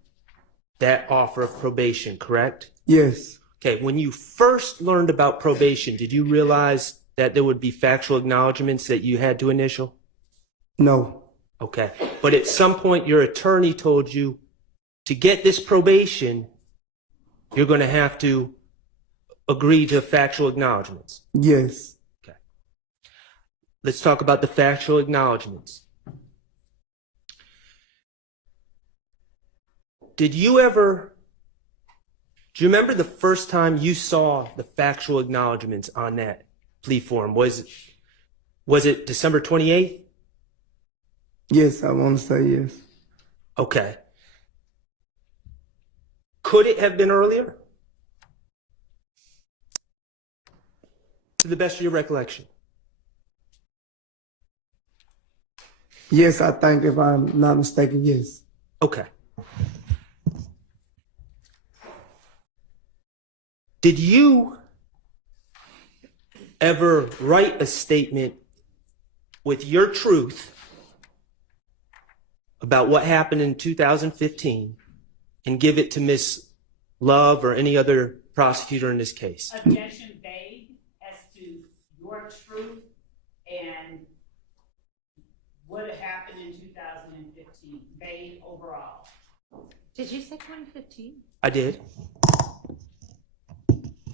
that offer of probation, correct? Yes. Okay, when you first learned about probation, did you realize that there would be factual acknowledgments that you had to initial? No. Okay, but at some point your attorney told you to get this probation, you're going to have to agree to factual acknowledgments. Yes. Okay. Let's talk about the factual acknowledgments. Do you remember the first time you saw the factual acknowledgments on that plea form? Was it December 28th? Yes, I want to say yes. Okay. Could it have been earlier? To the best of your recollection. Yes, I think if I'm not mistaken, yes. Okay. Did you ever write a statement with your truth about what happened in 2015 and give it to Miss Love or any other prosecutor in this case? Objection vague as to your truth and what happened in 2015, vague overall. Did you say 2015? I did.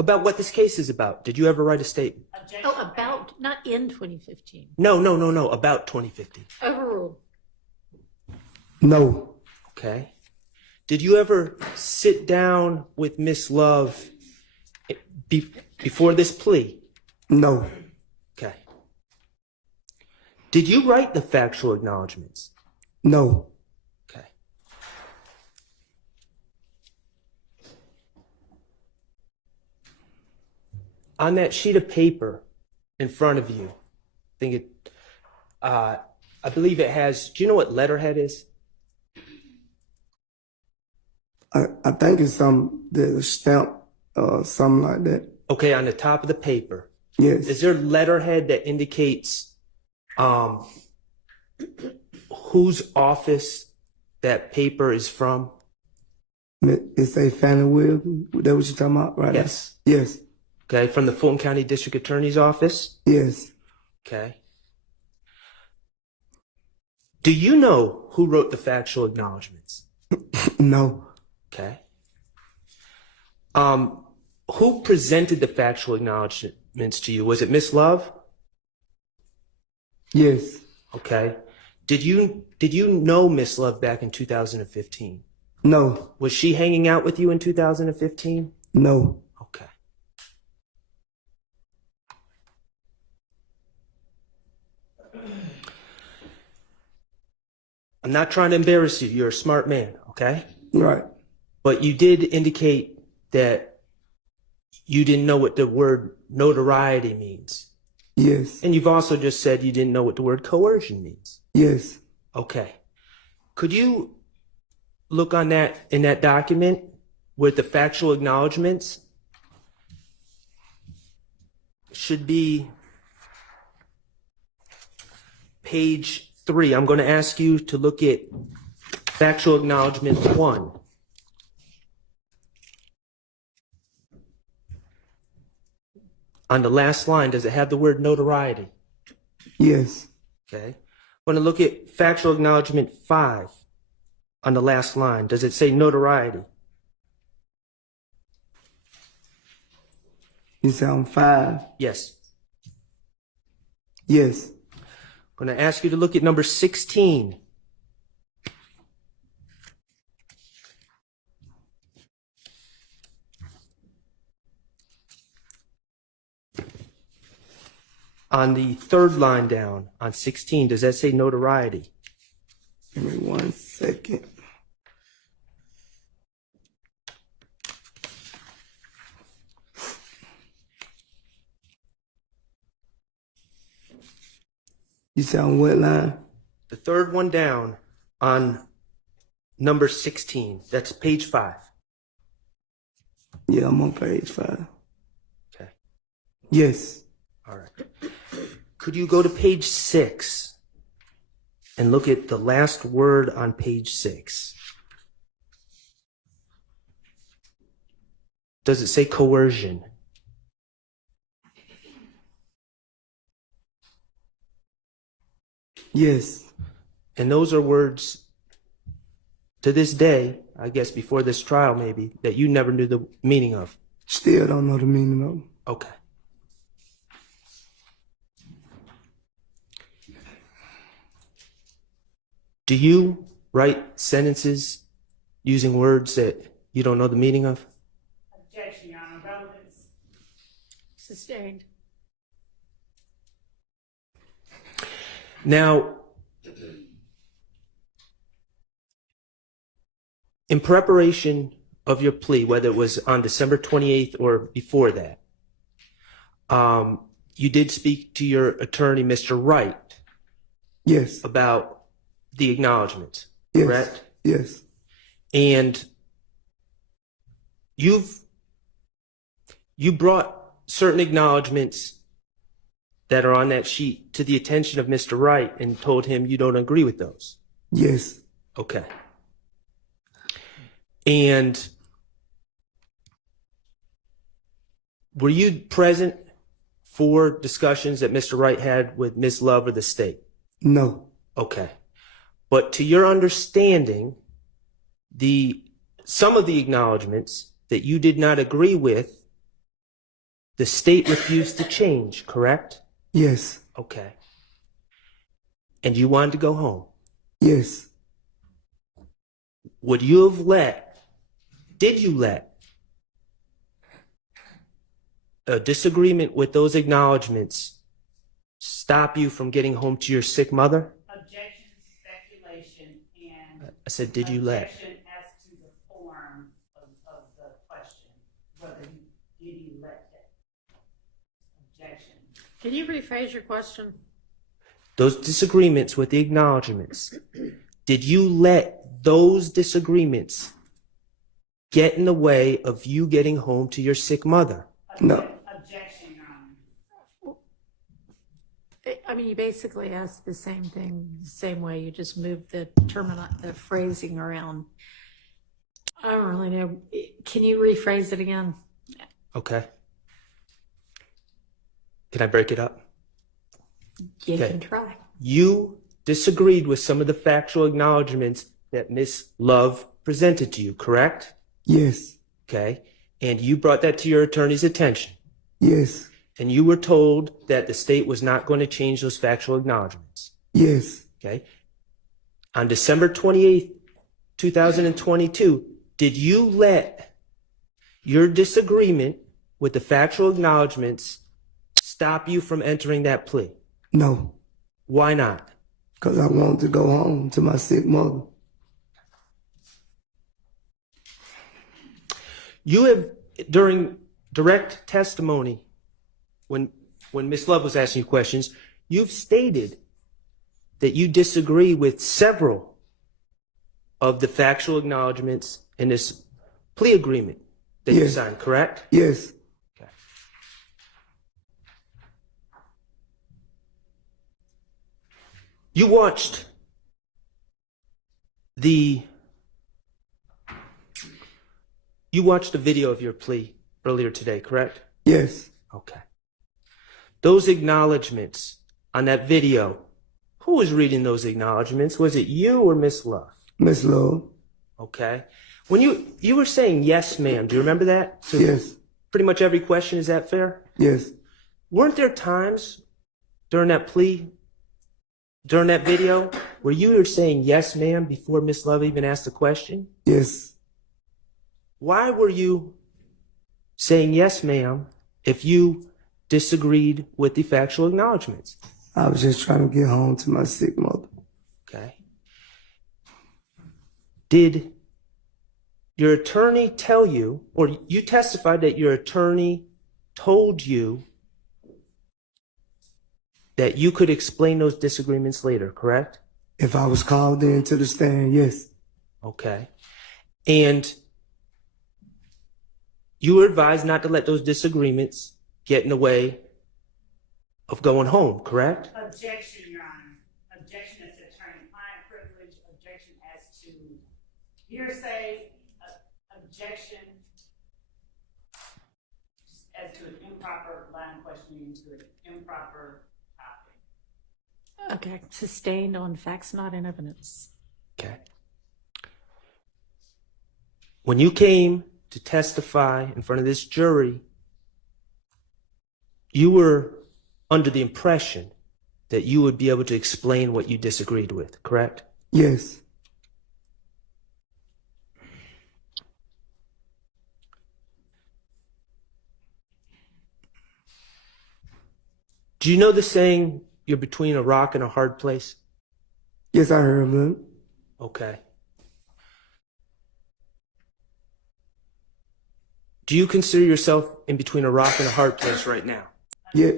About what this case is about. Did you ever write a statement? Objection Oh, about, not in 2015. No, about 2015. Overruled. No. Okay. Did you ever sit down with Miss Love before this plea? No. Okay. Did you write the factual acknowledgments? No. Okay. On that sheet of paper in front of you, I believe it has, do you know what letterhead is? I think it's the stamp, something like that. Okay, on the top of the paper. Yes. Is there letterhead that indicates whose office that paper is from? It's a Fannie Williams. That what you talking about, right? Yes. Yes. Okay, from the Fulton County District Attorney's Office? Yes. Okay. Do you know who wrote the factual acknowledgments? No. Okay. Who presented the factual acknowledgments to you? Was it Miss Love? Yes. Okay. Did you know Miss Love back in 2015? No. Was she hanging out with you in 2015? No. Okay. I'm not trying to embarrass you. You're a smart man, okay? Right. But you did indicate that you didn't know what the word notoriety means. Yes. And you've also just said you didn't know what the word coercion means. Yes. Okay. Could you look on that in that document with the factual acknowledgments should be page 3. I'm going to ask you to look at factual acknowledgement 1. On the last line, does it have the word notoriety? Yes. Okay. I'm going to look at factual acknowledgement 5. On the last line, does it say notoriety? You sound 5. Yes. Yes. I'm going to ask you to look at number 16. On the third line down, on 16, does that say notoriety? Give me 1 second. You sound what line? The third one down on number 16. That's page 5. Yeah, I'm on page 5. Okay. Yes. All right. Could you go to page 6 and look at the last word on page 6? Does it say coercion? Yes. And those are words to this day, I guess before this trial maybe, that you never knew the meaning of. Still don't know the meaning of them. Okay. Do you write sentences using words that you don't know the meaning of? Objection, Your Honor. Relevance. Sustained. Now, in preparation of your plea, whether it was on December 28th or before that, you did speak to your attorney, Mr. Wright, Yes. about the acknowledgments, Yes. correct? Yes. And you brought certain acknowledgments that are on that sheet to the attention of Mr. Wright and told him you don't agree with those. Yes. Okay. And were you present for discussions that Mr. Wright had with Ms. Love or the state? No. Okay. But to your understanding, some of the acknowledgments that you did not agree with, the state refused to change, correct? Yes. Okay. And you wanted to go home. Yes. Did you let a disagreement with those acknowledgments stop you from getting home to your sick mother? Objection, speculation, and I said, did you let? objection as to the form of the question, whether did you let that? Objection. Can you rephrase your question? Those disagreements with the acknowledgments, did you let those disagreements get in the way of you getting home to your sick mother? No. Objection, Your Honor. I mean, you basically asked the same thing, the same way. You just moved the phrasing around. I don't really know. Can you rephrase it again? Okay. Can I break it up? You Okay. can try. You disagreed with some of the factual acknowledgments that Miss Love presented to you, correct? Yes. Okay. And you brought that to your attorney's attention. Yes. And you were told that the state was not going to change those factual acknowledgments. Yes. Okay. On December 28th, 2022, did you let your disagreement with the factual acknowledgments stop you from entering that plea? No. Why not? Because I wanted to go home to my sick mother. You have, during direct testimony, when Ms. Love was asking you questions, you've stated that you disagree with several of the factual acknowledgments in this plea agreement that you Yes. signed, correct? Yes. Okay. You watched the video of your plea earlier today, correct? Yes. Okay. Those acknowledgments on that video, who was reading those acknowledgments? Was it you or Miss Love? Miss Love. Okay. When you were saying yes, ma'am, do you remember that? To Yes. pretty much every question, is that fair? Yes. Weren't there times during that plea, during that video, where you were saying yes, ma'am, before Miss Love even asked the question? Yes. Why were you saying yes, ma'am, if you disagreed with the factual acknowledgments? I was just trying to get home to my sick mother. Okay. Did your attorney tell you, or you testified that your attorney told you that you could explain those disagreements later, correct? If I was called into the stand, yes. Okay. And you were advised not to let those disagreements get in the way of going home, correct? Objection, Your Honor. Objection as to attorney-client privilege, objection as to hearsay, objection as to an improper line of questioning to an improper topic. Okay, sustained on facts not in evidence. Okay. When you came to testify in front of this jury, you were under the impression that you would be able to explain what you disagreed with, correct? Yes. Do you know the saying, you're between a rock and a hard place? Yes, I heard of them. Okay. Do you consider yourself in between a rock and a hard place right now? Yeah.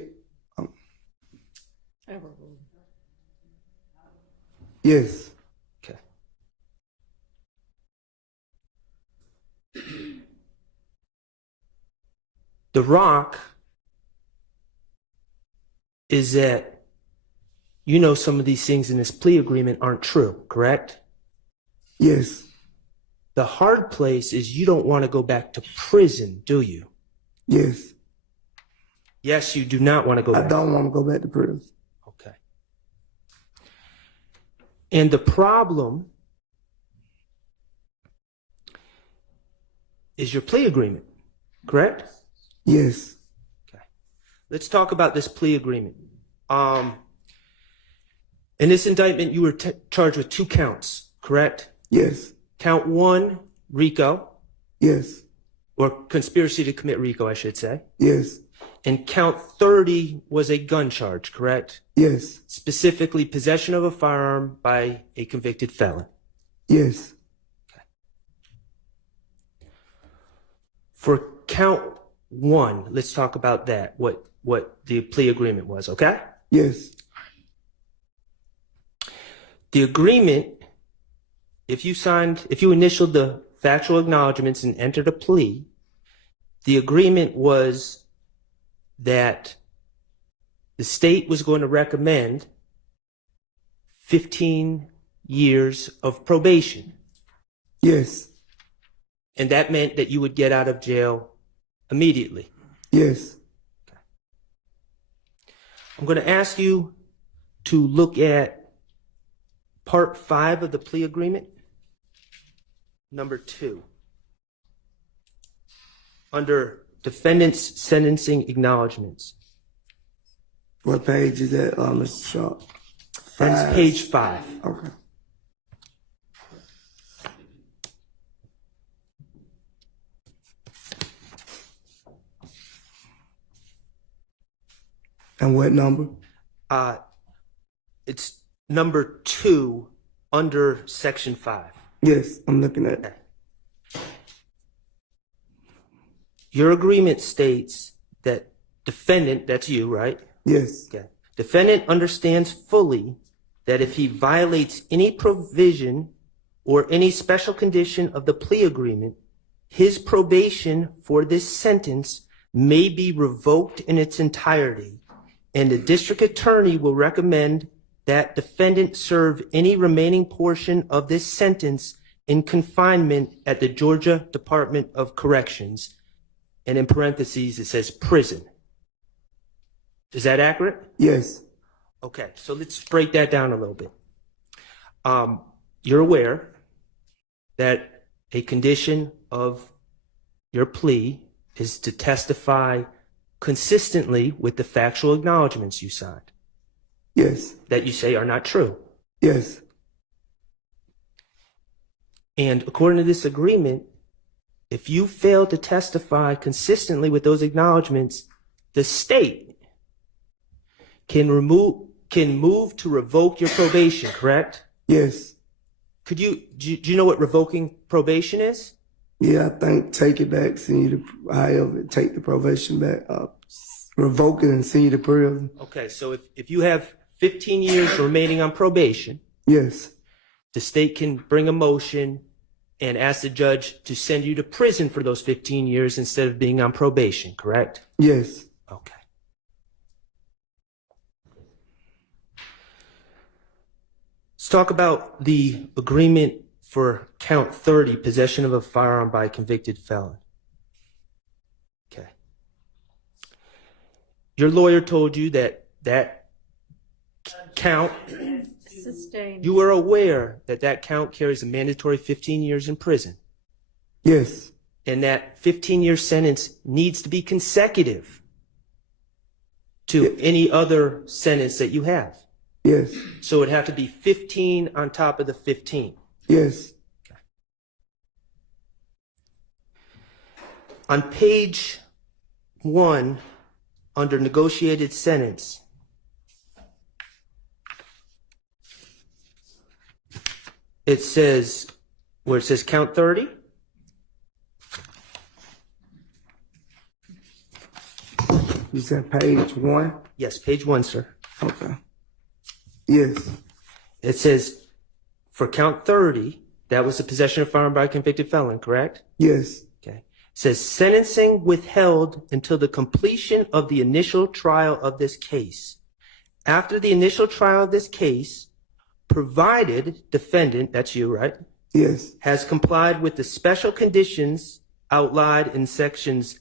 Yes. Okay. The rock is that you know some of these things in this plea agreement aren't true, correct? Yes. The hard place is you don't want to go back to prison, do you? Yes. Yes, you do not want to go I back. don't want to go back to prison. Okay. And the problem is your plea agreement, correct? Yes. Okay. Let's talk about this plea agreement. In this indictment, you were charged with 2 counts, correct? Yes. Count 1, RICO, Yes. or conspiracy to commit RICO, I should say. Yes. And count 30 was a gun charge, correct? Yes. Specifically, possession of a firearm by a convicted felon. Yes. For count 1, let's talk about that, what the plea agreement was, okay? Yes. The agreement, if you initialed the factual acknowledgments and entered a plea, the agreement was that the state was going to recommend 15 years of probation. Yes. And that meant that you would get out of jail immediately. Yes. I'm going to ask you to look at Part 5 of the plea agreement, number 2, under defendant's sentencing acknowledgments. What page is that, Mr. Sharp? That's page 5. Okay. And what number? It's number 2 under section 5. Yes, I'm looking at it. Your agreement states that defendant, that's you, right? Yes. Okay. Defendant understands fully that if he violates any provision or any special condition of the plea agreement, his probation for this sentence may be revoked in its entirety, and the district attorney will recommend that defendant serve any remaining portion of this sentence in confinement at the Georgia Department of Corrections. And in parentheses, it says prison. Is that accurate? Yes. Okay, so let's break that down a little bit. You're aware that a condition of your plea is to testify consistently with the factual acknowledgments you signed Yes. that you say are not true. Yes. And according to this agreement, if you fail to testify consistently with those acknowledgments, the state can move to revoke your probation, correct? Yes. Do you know what revoking probation is? Yeah, I think take it back, send you to however, take the probation back, revoke it and send you to prison. Okay, so if you have 15 years remaining on probation, Yes. the state can bring a motion and ask the judge to send you to prison for those 15 years instead of being on probation, correct? Yes. Okay. Let's talk about the agreement for count 30, possession of a firearm by a convicted felon. Okay. Your lawyer told you that count, Sustained. you were aware that count carries a mandatory 15 years in prison, Yes. and that 15-year sentence needs to be consecutive to any other sentence that you have. Yes. So it'd have to be 15 on top of the 15. Yes. On page 1, under negotiated sentence, it says, where it says count 30, You said page 1? yes, page 1, sir. Okay. Yes. It says, for count 30, that was the possession of firearm by a convicted felon, correct? Yes. Okay. It says sentencing withheld until the completion of the initial trial of this case. After the initial trial of this case, provided defendant, that's you, right, Yes. has complied with the special conditions outlined in sections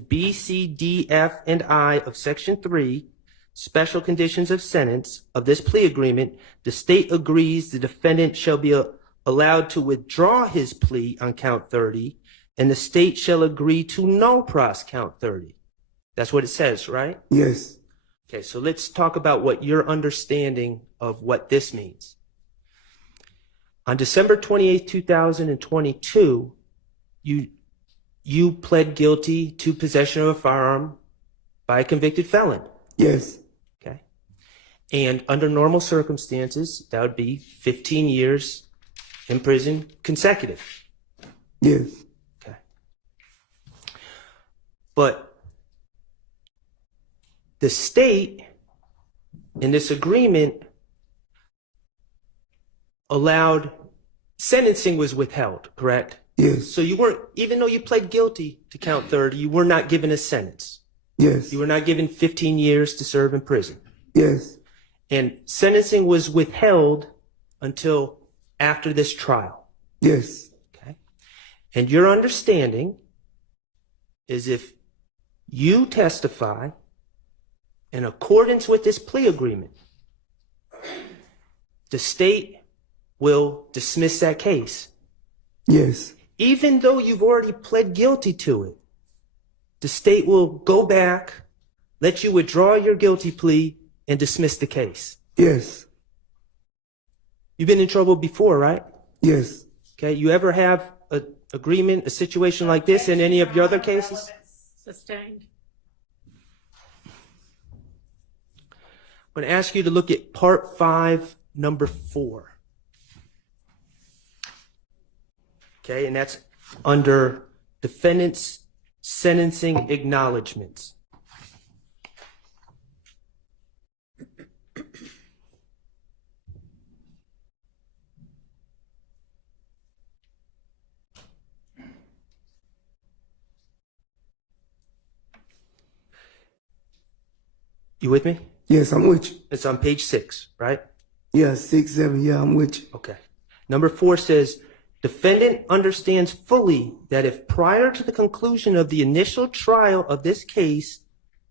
B, C, D, F, and I of section 3, special conditions of sentence of this plea agreement, the state agrees the defendant shall be allowed to withdraw his plea on count 30, and the state shall agree to no pros count 30. That's what it says, right? Yes. Okay, so let's talk about what your understanding of what this means. On December 28, 2022, you pled guilty to possession of a firearm by a convicted felon. Yes. Okay. And under normal circumstances, that would be 15 years in prison consecutive. Yes. Okay. But the state in this agreement allowed sentencing was withheld, correct? Yes. So you weren't, even though you pled guilty to count 30, you were not given a sentence. Yes. You were not given 15 years to serve in prison. Yes. And sentencing was withheld until after this trial. Yes. Okay. And your understanding is if you testify in accordance with this plea agreement, the state will dismiss that case. Yes. Even though you've already pled guilty to it, the state will go back, let you withdraw your guilty plea, and dismiss the case. Yes. You've been in trouble before, right? Yes. Okay. You ever have an agreement, a situation like this in any of your other cases? Sustained. I'm going to ask you to look at part 5, number 4. Okay, and that's under defendant's sentencing acknowledgments. You with me? Yes, I'm with you. It's on page 6, right? Yeah, 6, 7. Yeah, I'm with you. Okay. Number 4 says, defendant understands fully that if prior to the conclusion of the initial trial of this case,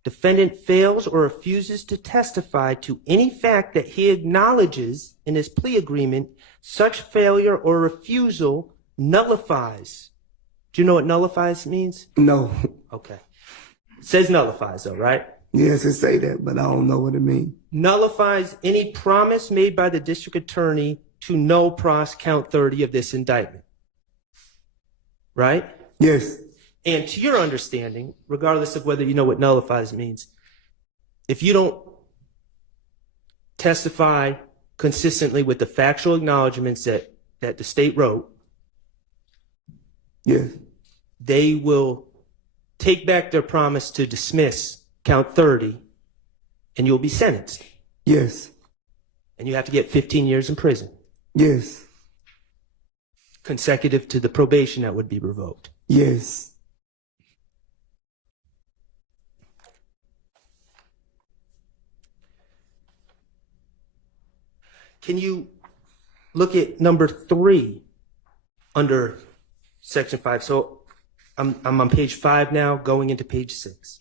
defendant fails or refuses to testify to any fact that he acknowledges in his plea agreement, such failure or refusal nullifies. Do you know what nullifies means? No. Okay. It says nullifies though, right? Yes, it say that, but I don't know what it means. Nullifies any promise made by the district attorney to no pros count 30 of this indictment. Right? Yes. And to your understanding, regardless of whether you know what nullifies means, if you don't testify consistently with the factual acknowledgments that the state wrote, Yes. they will take back their promise to dismiss count 30 and you'll be sentenced. Yes. And you have to get 15 years in prison, Yes. consecutive to the probation that would be revoked. Yes. Can you look at number 3 under section 5? So I'm on page 5 now, going into page 6.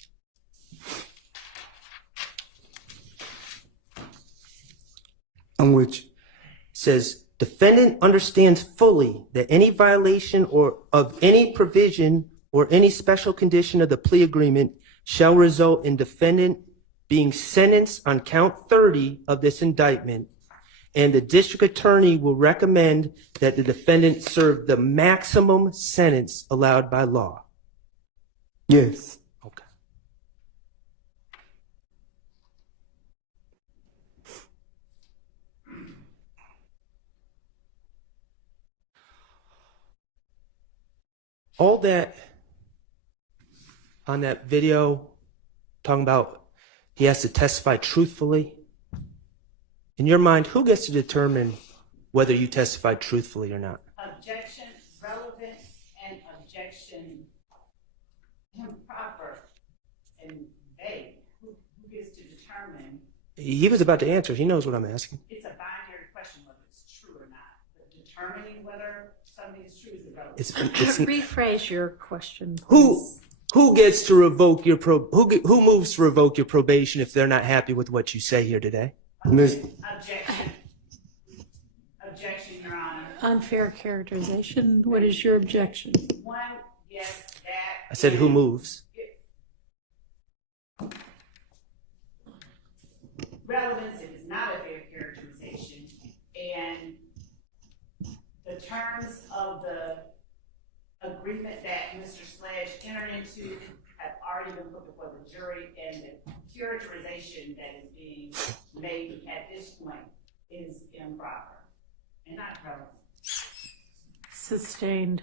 I'm with you. Says, defendant understands fully that any violation or of any provision or any special condition of the plea agreement shall result in defendant being sentenced on count 30 of this indictment, and the district attorney will recommend that the defendant serve the maximum sentence allowed by law. Yes. Okay. All that on that video talking about he has to testify truthfully. In your mind, who gets to determine whether you testified truthfully or not? Objection, relevant, and objection improper and vague. Who gets to determine? He was about to answer. He knows what I'm asking. It's a binary question whether it's true or not. But determining whether something is true is irrelevant. It's Rephrase your question. who gets to revoke your who moves to revoke your probation if they're not happy with what you say here today? Objection. Objection, Your Honor. Unfair characterization. What is your objection? One, yes, that. I said who moves. Relevance is not a fair characterization, and the terms of the agreement that Mr. Sledge entered into have already been put before the jury, and the characterization that is being made at this point is improper and not relevant. Sustained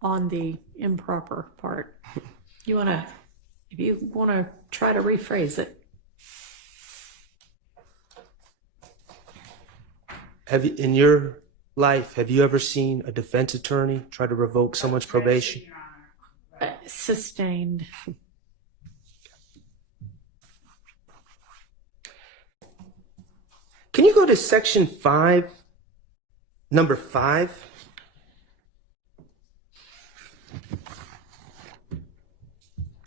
on the improper part. If you want to try to rephrase it. In your life, have you ever seen a defense attorney try to revoke someone's probation? Your Honor. Sustained. Can you go to section 5, number 5?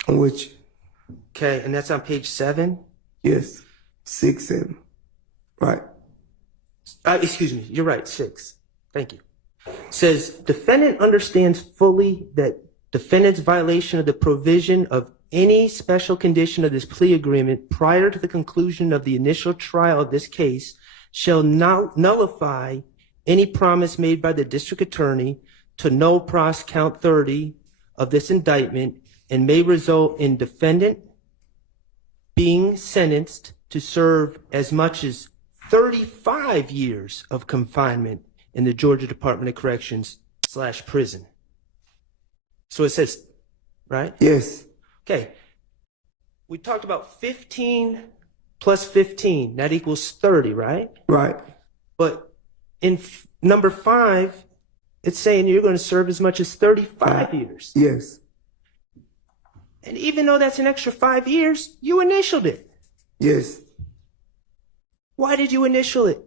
I'm with you. Okay, and that's on page 7. Yes. 6, 7. Right. Excuse me, you're right, 6. Thank you. Says, defendant understands fully that defendant's violation of the provision of any special condition of this plea agreement prior to the conclusion of the initial trial of this case shall nullify any promise made by the district attorney to no pros count 30 of this indictment and may result in defendant being sentenced to serve as much as 35 years of confinement in the Georgia Department of Corrections / prison. So it says, right? Yes. Okay. We talked about 15 plus 15. That equals 30, right? Right. But in number 5, it's saying you're going to serve as much as 35 years. Yes. And even though that's an extra 5 years, you initialed it. Yes, Why did you initial it?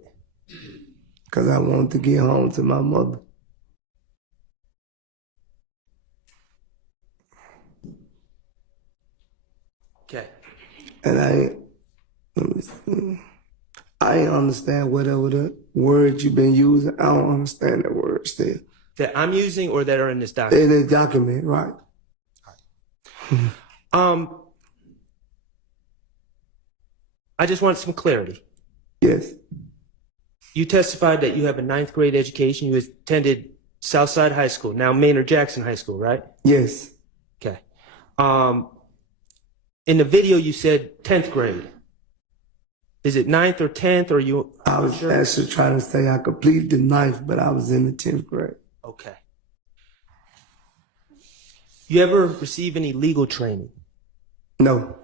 because I wanted to get home to my mother. Okay. And I ain't understand whatever the word you've been using. I don't understand that word still. That I'm using or that are in this document? In the document, right? I just want some clarity. Yes, You testified that you have a 9th grade education. You attended Southside High School, now Maynard Jackson High School, right? yes, Okay. In the video, you said 10th grade. Is it 9th or 10th, or you? I was actually trying to say I completed the 9th, but I was in the 10th grade. Okay. You ever receive any legal training? No,